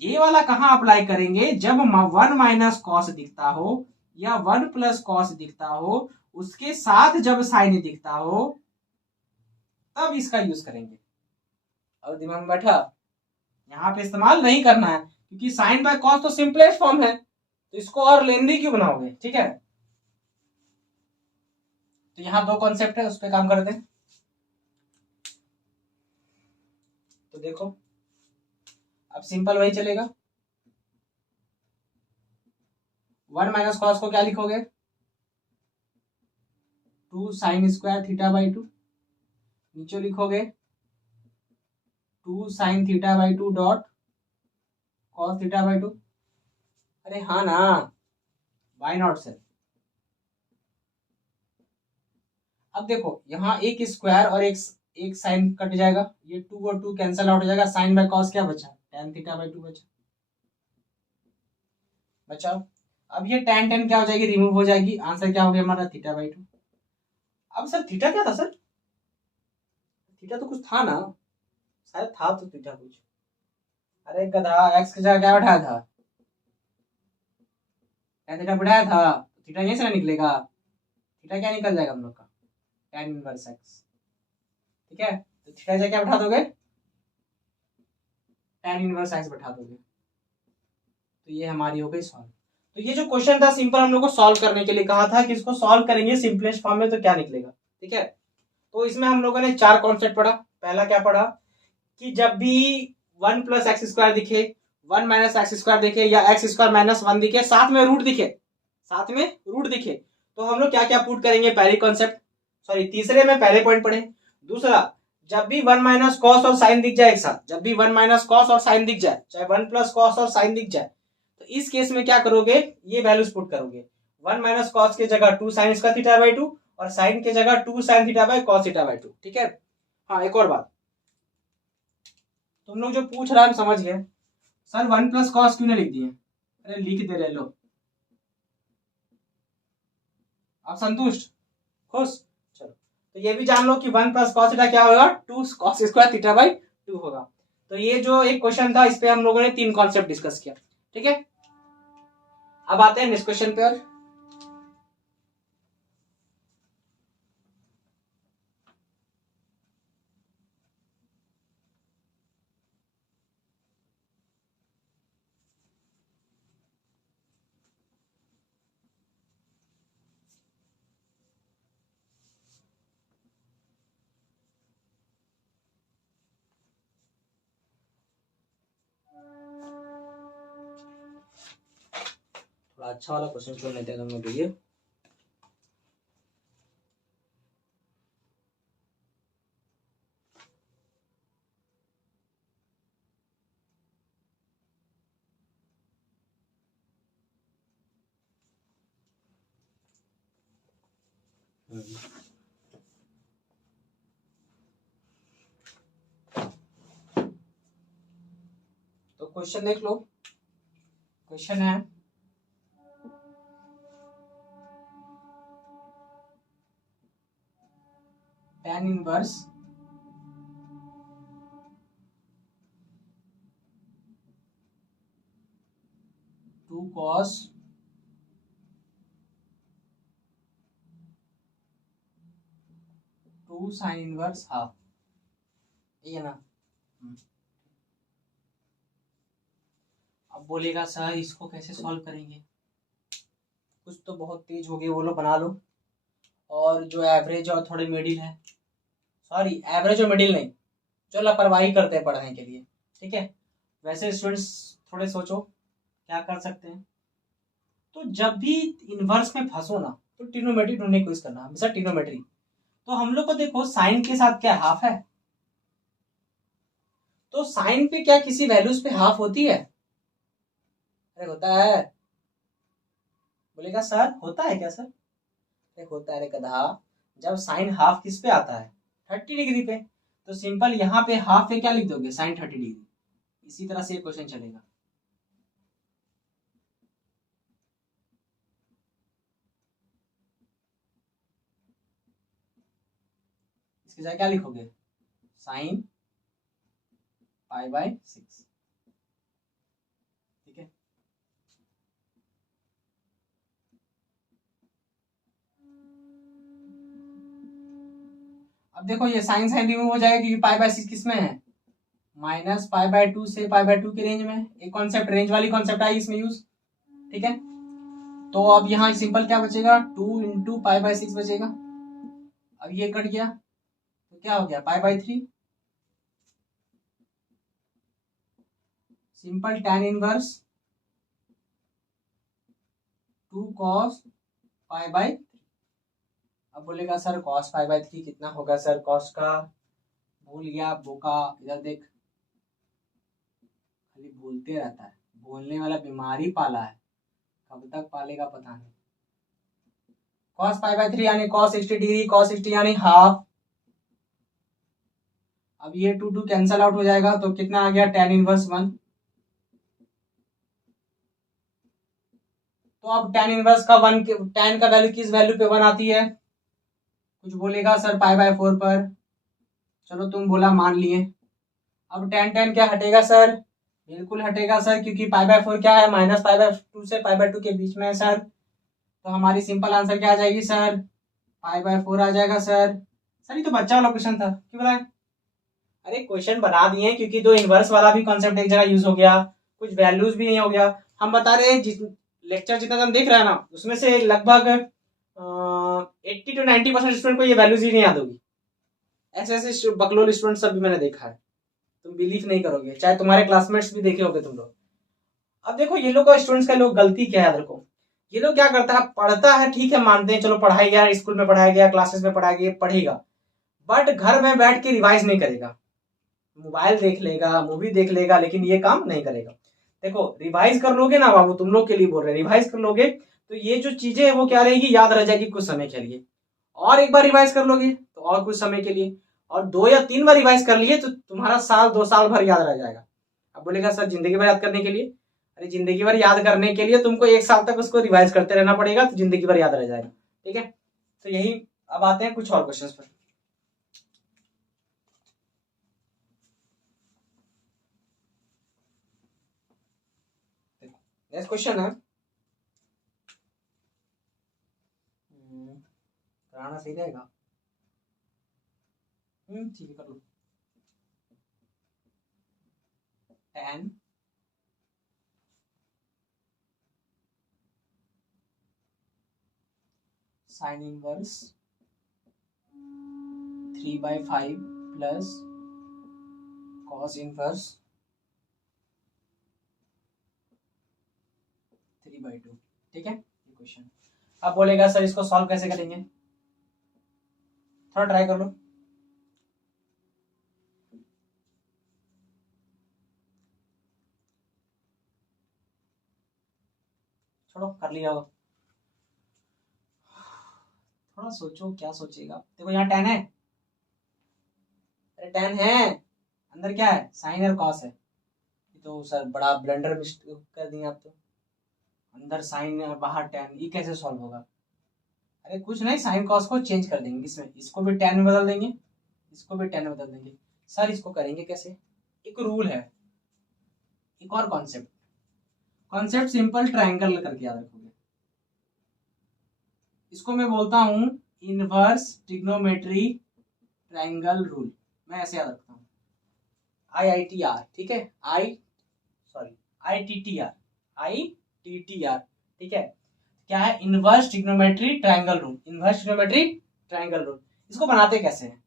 ये वाला कहां अप्लाई करेंगे, जब 1 माइनस कॉस दिखता हो या 1 प्लस कॉस दिखता हो, उसके साथ जब साइन दिखता हो तब इसका यूज करेंगे। अब दिमाग में बैठा, यहाँ पे इस्तेमाल नहीं करना है क्योंकि साइन बाय कॉस तो सिंपलेस्ट फॉर्म है, तो इसको और लेंदी क्यों बनाओगे, ठीक है। तो यहाँ दो कॉन्सेप्ट है, उस पर काम करते हैं। तो देखो अब सिंपल वही चलेगा, 1 माइनस कॉस को क्या लिखोगे, 2 साइन स्क्वायर थीटा बाई 2, नीचे लिखोगे 2 sine theta by 2 dot cos theta by 2। अरे हाँ ना, वाई नॉट सर। अब देखो यहाँ एक स्क्वायर और एक साइन कट जाएगा, ये 2 और 2 कैंसिल आउट हो जाएगा, साइन बाय कॉस क्या बचा, tan थीटा बाई 2 बचा। अब ये tan क्या हो जाएगी, रिमूव हो जाएगी, आंसर क्या हो गया हमारा थीटा बाई 2। अब सर थीटा क्या था सर, थीटा तो कुछ था ना, शायद था तो थीटा कुछ। अरे गधा, एक्स की जगह क्या बैठाया था, tan थीटा बैठाया था, थीटा यहीं से ना निकलेगा, थीटा क्या निकल जाएगा हम लोग का, tan इनवर्स x, ठीक है। तो थीटा जगह क्या बैठा दोगे, tan इनवर्स x बैठा दोगे। तो ये हमारी हो गई सॉल्व। तो ये जो क्वेश्चन था सिंपल, हम लोग को सॉल्व करने के लिए कहा था कि इसको सॉल्व करेंगे सिंपलेस्ट फॉर्म में तो क्या निकलेगा, ठीक है। तो इसमें हम लोगों ने 4 कॉन्सेप्ट पढ़ा। पहला क्या पढ़ा कि जब भी 1 प्लस एक्स स्क्वायर दिखे, 1 माइनस एक्स स्क्वायर दिखे या एक्स स्क्वायर माइनस 1 दिखे, साथ में रूट दिखे, साथ में रूट दिखे, तो हम लोग क्या क्या पुट करेंगे, पहली कॉन्सेप्ट, सॉरी तीसरे में पहले पॉइंट पढ़े। दूसरा, जब भी 1 माइनस कॉस और साइन दिख जाए एक साथ, जब भी 1 माइनस कॉस और साइन दिख जाए, चाहे 1 प्लस कॉस और साइन दिख जाए, तो इस केस में क्या करोगे, ये वैल्यूज पुट करोगे। 1 माइनस कॉस की जगह 2 साइन स्क्वायर थीटा बाई 2 और साइन की जगह 2 sine theta by cos theta by 2, ठीक है। हाँ एक और बात, तुम लोग जो पूछ रहा है हम समझ गए, सर 1 प्लस कॉस क्यों नहीं लिख दिए, अरे लिख दे रहे लो, आप संतुष्ट, खुश, चलो। तो ये भी जान लो कि 1 प्लस कॉस थीटा क्या होगा, 2 कॉस स्क्वायर थीटा बाई 2 होगा। तो ये जो एक क्वेश्चन था, इस पे हम लोगों ने 3 कॉन्सेप्ट डिस्कस किया, ठीक है। अब आते हैं नेक्स्ट क्वेश्चन पे। और थोड़ा अच्छा वाला क्वेश्चन चुन लेते हैं तुम लोग, तो क्वेश्चन देख लो। क्वेश्चन है tan inverse 2 cos 2 sine inverse half, ये है ना। अब बोलेगा सर इसको कैसे सॉल्व करेंगे, कुछ तो बहुत तेज हो गए वो लोग बना लो, और जो एवरेज और थोड़े मिडिल है, सॉरी एवरेज और मिडिल नहीं, जो लापरवाही करते हैं पढ़ने के लिए, ठीक है, वैसे स्टूडेंट्स थोड़े सोचो क्या कर सकते हैं। तो जब भी इनवर्स में फंसो ना, तो ट्रिग्नोमेट्री ढूंढने की कोशिश करना, हमेशा ट्रिग्नोमेट्री। तो हम लोग को देखो साइन के साथ क्या हाफ है, तो साइन पे क्या किसी वैल्यूज पे हाफ होती है, अरे होता है, बोलेगा सर होता है क्या सर? होता है रे गधा, जब साइन हाफ किस पे आता है? 30 डिग्री पे। तो सिंपल यहाँ पे हाफ पे क्या लिख दोगे? साइन 30 डिग्री। इसी तरह से ये क्वेश्चन चलेगा। इसकी जगह क्या लिखोगे? साइन π/6। ठीक है, अब देखो ये साइन साइन रिमूव हो जाएगा क्योंकि π/6 किस में है? -π/2 से π/2 के रेंज में। एक कॉन्सेप्ट रेंज वाली कॉन्सेप्ट आई इसमें यूज। ठीक है, तो अब यहाँ सिंपल क्या बचेगा? 2 इंटू π/6 बचेगा। अब ये कट गया तो क्या हो गया? π/3। Simple tan inverse 2 cos π/3। अब बोलेगा सर cos π/3 कितना होगा सर? cos का भूल गया, बोका इधर देख, खाली बोलते रहता है, बोलने वाला बीमारी पाला है, कब तक पालेगा पता नहीं। cos π/3 यानी cos 60 डिग्री, cos 60 यानी हाफ। अब ये 2 कैंसल आउट हो जाएगा तो कितना आ गया? tan inverse 1। तो अब tan इनवर्स का 1, tan का वैल्यू किस वैल्यू पे 1 आती है? कुछ बोलेगा सर π/4 पर। चलो तुम बोला मान लिए। अब tan क्या हटेगा सर? बिल्कुल हटेगा सर, क्योंकि π/4 क्या है? -π/2 से π/2 के बीच में है सर। तो हमारी सिंपल आंसर क्या आ जाएगी सर? π/4 आ जाएगा सर। सर ये तो बच्चा वाला क्वेश्चन था, क्यों बनाए? अरे क्वेश्चन बना दिए क्योंकि दो इनवर्स वाला भी कॉन्सेप्ट एक जगह यूज हो गया, कुछ वैल्यूज भी नहीं हो गया। हम बता रहे हैं लेक्चर जितना हम देख रहे हैं ना, उसमें से लगभग 80 to 90% स्टूडेंट को ये वैल्यूज ही नहीं याद होगी। ऐसे बकलोल स्टूडेंट सब भी मैंने देखा है, तुम बिलीव नहीं करोगे, चाहे तुम्हारे क्लासमेट्स भी देखे होगे तुम लोग। अब देखो ये लोग का स्टूडेंट्स का लोग गलती क्या है? देखो ये लोग क्या करता है, पढ़ता है, ठीक है मानते हैं, चलो पढ़ाई गया, स्कूल में पढ़ाया गया, क्लासेस में पढ़ाया गया, पढ़ेगा, बट घर में बैठ के रिवाइज नहीं करेगा। मोबाइल देख लेगा, मूवी देख लेगा, लेकिन ये काम नहीं करेगा। देखो रिवाइज कर लोगे ना बाबू, तुम लोग के लिए बोल रहे हैं, रिवाइज कर लोगे तो ये जो चीजें है वो क्या रहेगी? याद रह जाएगी कुछ समय के लिए। और एक बार रिवाइज कर लोगे तो और कुछ समय के लिए, और 2 या 3 बार रिवाइज कर लिए तो तुम्हारा साल 2 साल भर याद रह जाएगा। अब बोलेगा सर जिंदगी भर याद करने के लिए? अरे जिंदगी भर याद करने के लिए तुमको 1 साल तक उसको रिवाइज करते रहना पड़ेगा, तो जिंदगी भर याद रह जाएगा। ठीक है, तो यही। अब आते हैं कुछ और क्वेश्चन पर। नेक्स्ट क्वेश्चन है, कराना सही रहेगा। ठीक है कर लो। tan sin inverse 3/5 plus cos inverse 3/2। ठीक है, ये क्वेश्चन। अब बोलेगा सर इसको सॉल्व कैसे करेंगे? थोड़ा ट्राई कर लो। छोड़ो, कर लिया हो, थोड़ा सोचो क्या सोचेगा। देखो यहाँ tan है, अरे tan है, अंदर क्या है? साइन और कॉस है। तो सर बड़ा ब्लंडर मिस्टेक कर दिए आप तो, अंदर साइन और बाहर tan, ये कैसे सॉल्व होगा? अरे कुछ नहीं, साइन कॉस को चेंज कर देंगे, इसमें इसको भी tan में बदल देंगे, इसको भी tan में बदल देंगे। सर इसको करेंगे कैसे? एक रूल है, एक और कॉन्सेप्ट, कॉन्सेप्ट सिंपल ट्रायंगल करके याद रखोगे। इसको मैं बोलता हूं इनवर्स ट्रिग्नोमेट्री ट्रायंगल रूल। मैं ऐसे याद रखता हूं, IITR। ठीक है, ITTR। ठीक है, क्या है? Inverse trigonometry triangle rule. Inverse trigonometry triangle rule, इसको बनाते कैसे हैं?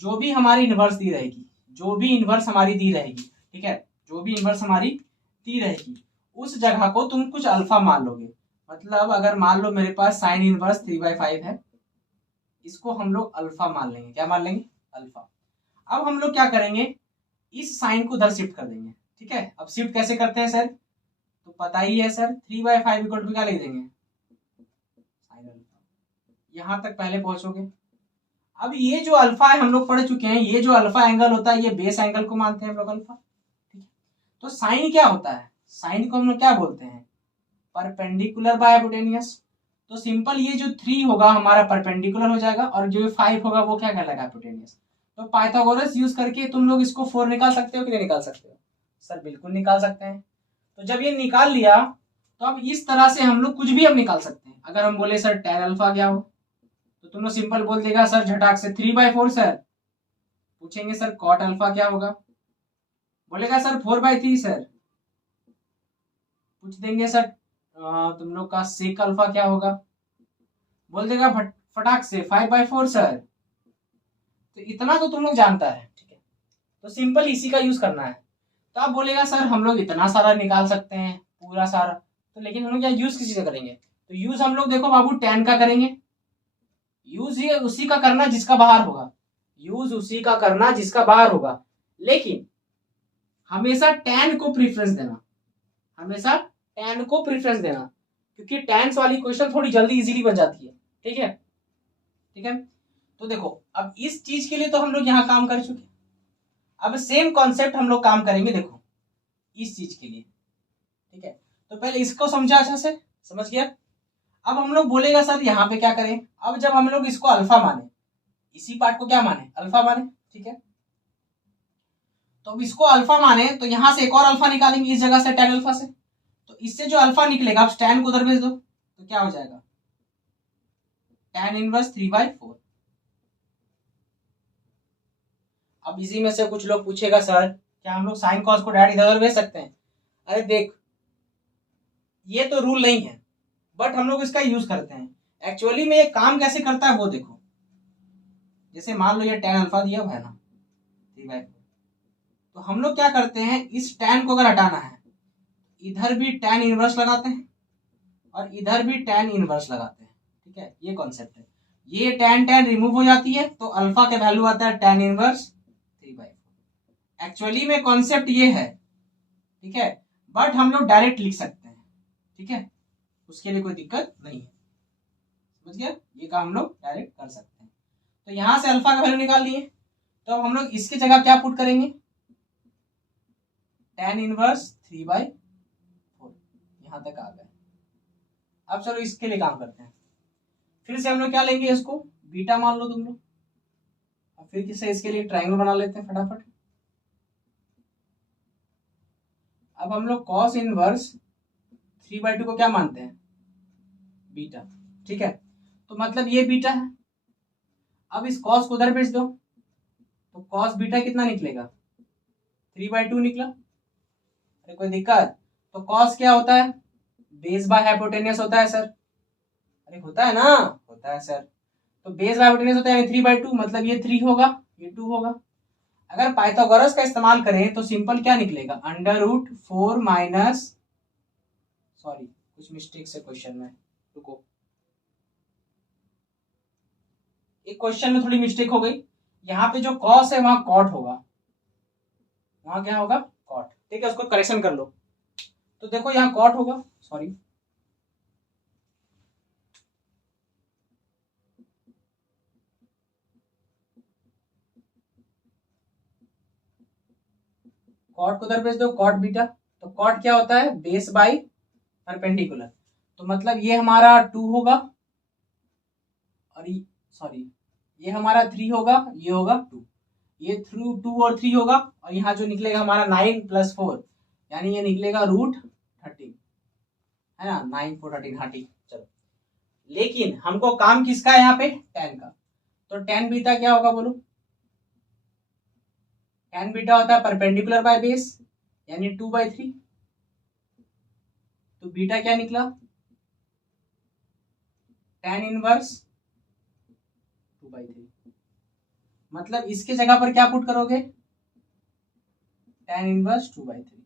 जो भी हमारी इनवर्स दी रहेगी, जो भी इनवर्स हमारी दी रहेगी, ठीक है, जो भी इनवर्स हमारी दी रहेगी, उस जगह को तुम कुछ अल्फा मान लोगे। मतलब अगर मान लो मेरे पास साइन इनवर्स 3/5 है, इसको हम लोग अल्फा मान लेंगे। क्या मान लेंगे? अल्फा। अब हम लोग क्या करेंगे, इस साइन को उधर शिफ्ट कर देंगे। ठीक है, अब शिफ्ट कैसे करते हैं सर? तो पता ही है सर, 3/5 इक्वल टू क्या लिख देंगे? यहाँ तक पहले पहुंचोगे। अब ये जो अल्फा है हम लोग पढ़ चुके हैं, ये जो अल्फा एंगल होता है ये बेस एंगल को मानते हैं हम लोग अल्फा, ठीक है। तो साइन क्या होता है, साइन को हम लोग क्या बोलते हैं, परपेंडिकुलर बाय हाइपोटेनियस। तो सिंपल ये जो 3 होगा हमारा परपेंडिकुलर हो जाएगा और जो 5 होगा वो क्या कहलाएगा, हाइपोटेनियस। तो पाइथागोरस यूज करके तुम लोग इसको 4 निकाल सकते हो कि नहीं निकाल सकते हो, सर बिल्कुल निकाल सकते हैं। तो जब ये निकाल लिया तो अब इस तरह से हम लोग कुछ भी अब निकाल सकते हैं। अगर हम बोले सर tan अल्फा क्या हो, तो तुम लोग सिंपल बोल देगा सर झटाक से 3/4 सर। पूछेंगे सर cot अल्फा क्या होगा, बोलेगा सर 4/3 सर। पूछ देंगे सर तुम लोग का sec अल्फा क्या होगा, बोल देगा फटाक से 5/4 सर। तो इतना तो तुम लोग जानता है, ठीक है। तो सिंपल इसी का यूज करना है। तो आप बोलेगा सर हम लोग इतना सारा निकाल सकते हैं पूरा सारा, तो लेकिन हम लोग क्या यूज किसी से करेंगे, तो यूज हम लोग देखो बाबू tan का करेंगे। यूज ये उसी का करना जिसका बाहर होगा, यूज उसी का करना जिसका बाहर होगा, लेकिन हमेशा tan को प्रीफरेंस देना, हमेशा tan को प्रीफरेंस देना, क्योंकि टैन्स वाली क्वेश्चन थोड़ी जल्दी इजीली बन जाती है, ठीक है, ठीक है। तो देखो अब इस चीज के लिए तो हम लोग यहाँ काम कर चुके, अब सेम कॉन्सेप्ट हम लोग काम करेंगे देखो इस चीज के लिए, ठीक है। तो पहले इसको समझा, अच्छा से समझ गया। अब हम लोग बोलेगा सर यहाँ पे क्या करें, अब जब हम लोग इसको अल्फा माने, इसी पार्ट को क्या माने, अल्फा माने, ठीक है। तो अब इसको अल्फा माने तो यहां से एक और अल्फा निकालेंगे इस जगह से tan अल्फा से, तो इससे जो अल्फा निकलेगा अब tan को उधर भेज दो तो क्या हो जाएगा, tan इनवर्स 3/4। अब इसी में से कुछ लोग पूछेगा सर क्या हम लोग साइन कॉस को डायरेक्ट इधर भेज सकते हैं, अरे देख ये तो रूल नहीं है, बट हम लोग इसका यूज करते हैं। एक्चुअली में ये काम कैसे करता है वो देखो, जैसे मान लो ये tan अल्फा दिया हुआ है ना 3/4, तो हम लोग क्या करते हैं इस tan को अगर हटाना है इधर भी tan इनवर्स लगाते हैं और इधर भी tan इनवर्स लगाते हैं, ठीक है। ये कॉन्सेप्ट है, ये tan रिमूव हो जाती है तो अल्फा का वैल्यू आता है tan इनवर्स 3/4। एक्चुअली में कॉन्सेप्ट ये है, ठीक है, बट हम लोग डायरेक्ट लिख सकते हैं, ठीक है, उसके लिए कोई दिक्कत नहीं है, समझ गया। ये काम हम लोग डायरेक्ट कर सकते हैं। तो यहां से अल्फा का वैल्यू निकाल लिए, तो अब हम लोग इसकी जगह क्या पुट करेंगे, tan इनवर्स 3/4, यहां तक आ गए। अब चलो इसके लिए काम करते हैं, फिर से हम लोग क्या लेंगे, इसको बीटा मान लो तुम लोग, अब फिर किससे इसके लिए ट्रायंगल बना लेते हैं फटाफट। अब हम लोग cos इनवर्स 3/2 को क्या मानते हैं, बीटा, ठीक है। तो मतलब ये बीटा है, अब इस cos को उधर भेज दो तो cos बीटा कितना निकलेगा, 3/2 निकला। अरे कोई दिक्कत, तो cos क्या होता है, बेस बाय हाइपोटेनियस होता है सर, अरे होता है ना, होता है सर। तो बेस बाय हाइपोटेनियस होता है 3/2, मतलब ये 3 होगा ये 2 होगा। अगर पाइथागोरस का इस्तेमाल करें तो सिंपल क्या निकलेगा, √4 माइनस, सॉरी कुछ मिस्टेक से क्वेश्चन में, रुको एक क्वेश्चन में थोड़ी मिस्टेक हो गई, यहाँ पे जो cos है वहां cot होगा, वहां क्या होगा cot, ठीक है, उसको करेक्शन कर लो। तो देखो यहाँ cot होगा, सॉरी cot को उधर भेज दो, cot बीटा, तो cot क्या होता है, बेस बाय परपेंडिकुलर, तो मतलब ये हमारा 2 होगा और सॉरी ये हमारा 3 होगा, ये होगा 2, ये थ्रू 2 और 3 होगा, और यहाँ जो निकलेगा हमारा 9 + 4 यानी ये निकलेगा √13, है ना, 9 4 13, हाँ ठीक। चलो लेकिन हमको काम किसका है यहाँ पे, tan का, तो tan बीटा क्या होगा बोलो, tan बीटा होता है परपेंडिकुलर बाय बेस यानी 2/3, तो बीटा क्या निकला, tan इनवर्स 2/3, मतलब इसके जगह पर क्या पुट करोगे, tan इनवर्स 2/3।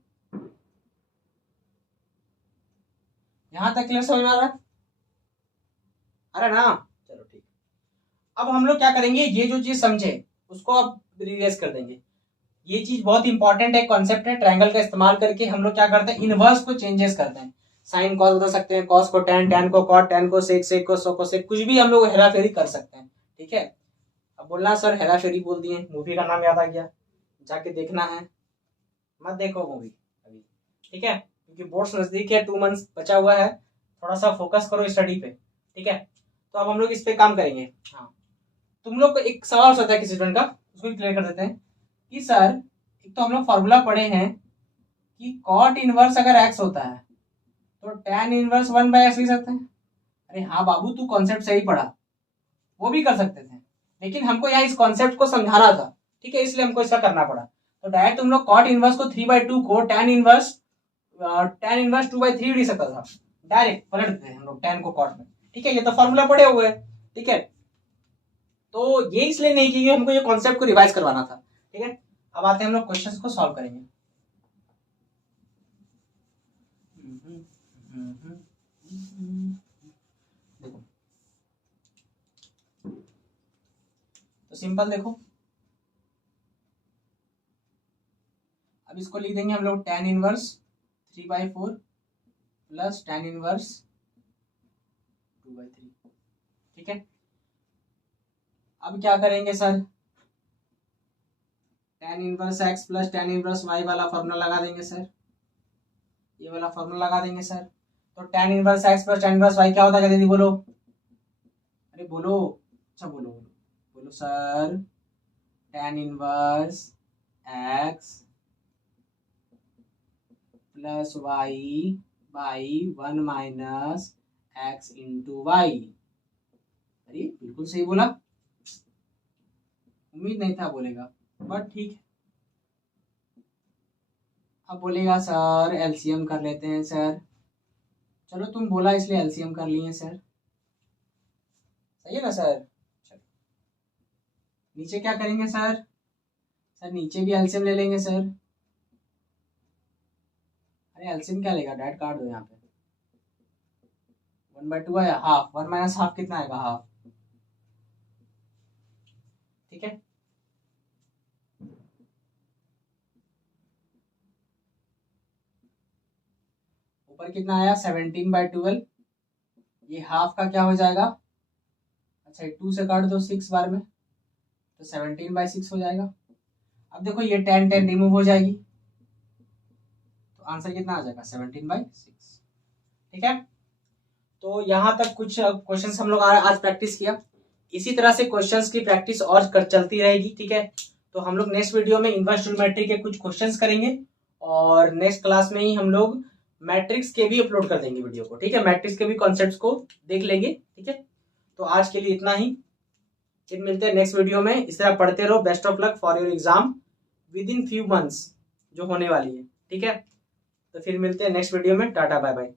यहां तक क्लियर समझ में आ रहा है, अरे ना, चलो ठीक। अब हम लोग क्या करेंगे, ये जो चीज समझे उसको अब रियलाइज कर देंगे। ये चीज बहुत इंपॉर्टेंट है, कॉन्सेप्ट है, ट्रायंगल का इस्तेमाल करके हम लोग क्या करते हैं, इनवर्स को चेंजेस करते हैं। साइन कॉस बदल सकते हैं, कॉस को टेन, टेन को कॉट, टेन को सेक, सेक को सो को सेक, कुछ भी हम लोग हेरा फेरी कर सकते हैं। ठीक है, अब बोलना सर हेरा फेरी बोल दिए, मूवी का नाम याद आ गया, जाके देखना है, मत देखो मूवी अभी, ठीक है, क्योंकि बोर्ड्स नजदीक है, 2 मंथ्स बचा हुआ है, थोड़ा सा फोकस करो स्टडी पे। ठीक है, तो अब हम लोग इस पे काम करेंगे। हाँ, तुम लोग को एक सवाल होता है किसी स्टूडेंट का, उसको क्लियर कर देते हैं कि सर एक तो हम लोग फॉर्मूला पढ़े हैं कि कॉट इनवर्स अगर एक्स होता है तो tan इनवर्स 1/x लिख सकते हैं। अरे हाँ बाबू, तू कॉन्सेप्ट सही पढ़ा, वो भी कर सकते थे, लेकिन हमको यहाँ इस कॉन्सेप्ट को समझाना था। ठीक है, इसलिए हमको इसका करना पड़ा। तो डायरेक्ट तुम लोग कॉट इनवर्स को 3/2 को tan इनवर्स 2/3 लिख सकता था, डायरेक्ट पलट देते हैं हम लोग tan को कॉट में। ठीक है, ये तो फॉर्मूला पढ़े हुए हैं। ठीक है, तो ये इसलिए नहीं कि हमको ये कॉन्सेप्ट को रिवाइज करवाना था। ठीक है, अब आते हैं हम लोग क्वेश्चंस को सॉल्व करेंगे। देखो तो सिंपल देखो, अब इसको लिख देंगे हम लोग tan inverse 3/4 plus tan inverse 2/3। ठीक है, अब क्या करेंगे sir, tan inverse x plus tan inverse y वाला फॉर्मूला लगा देंगे सर, ये वाला फॉर्मूला लगा देंगे सर। तो tan inverse x plus tan inverse y क्या होता है दीदी, बोलो, अरे बोलो, अच्छा बोलो बोलो बोलो sir, tan inverse x plus y by 1 minus x into y. अरे बिल्कुल सही बोला, उम्मीद नहीं था बोलेगा, बट ठीक है। अब बोलेगा सर एलसीएम कर लेते हैं सर, चलो तुम बोला इसलिए एलसीएम कर लिए सर, सही है ना सर। चलो नीचे क्या करेंगे सर, सर नीचे भी एलसीएम ले लेंगे सर। अरे एलसीएम क्या लेगा, डायरेक्ट काट दो यहाँ पे, 1/2 है, हाफ, 1 माइनस हाफ कितना आएगा, हाफ। ठीक है, ऊपर कितना आया 17/12, ये हाफ का क्या हो जाएगा, अच्छा 2 से काट दो 6 बार में, तो 17/6 हो जाएगा। अब देखो ये 10 रिमूव हो जाएगी, तो आंसर कितना आ जाएगा 17/6। ठीक है, तो यहाँ तक कुछ क्वेश्चंस हम लोग आज प्रैक्टिस किया, इसी तरह से क्वेश्चंस की प्रैक्टिस और चलती रहेगी। ठीक है, तो हम लोग नेक्स्ट वीडियो में इनवर्स ट्रिग्नोमेट्री के कुछ क्वेश्चंस करेंगे, और नेक्स्ट क्लास में ही हम लोग मैट्रिक्स के भी अपलोड कर देंगे वीडियो को। ठीक है, मैट्रिक्स के भी कॉन्सेप्ट्स को देख लेंगे। ठीक है, तो आज के लिए इतना ही, फिर मिलते हैं नेक्स्ट वीडियो में। इस तरह पढ़ते रहो, best of luck for your exam with in few months जो होने वाली है। ठीक है, तो फिर मिलते हैं नेक्स्ट वीडियो में, टाटा बाय बाय।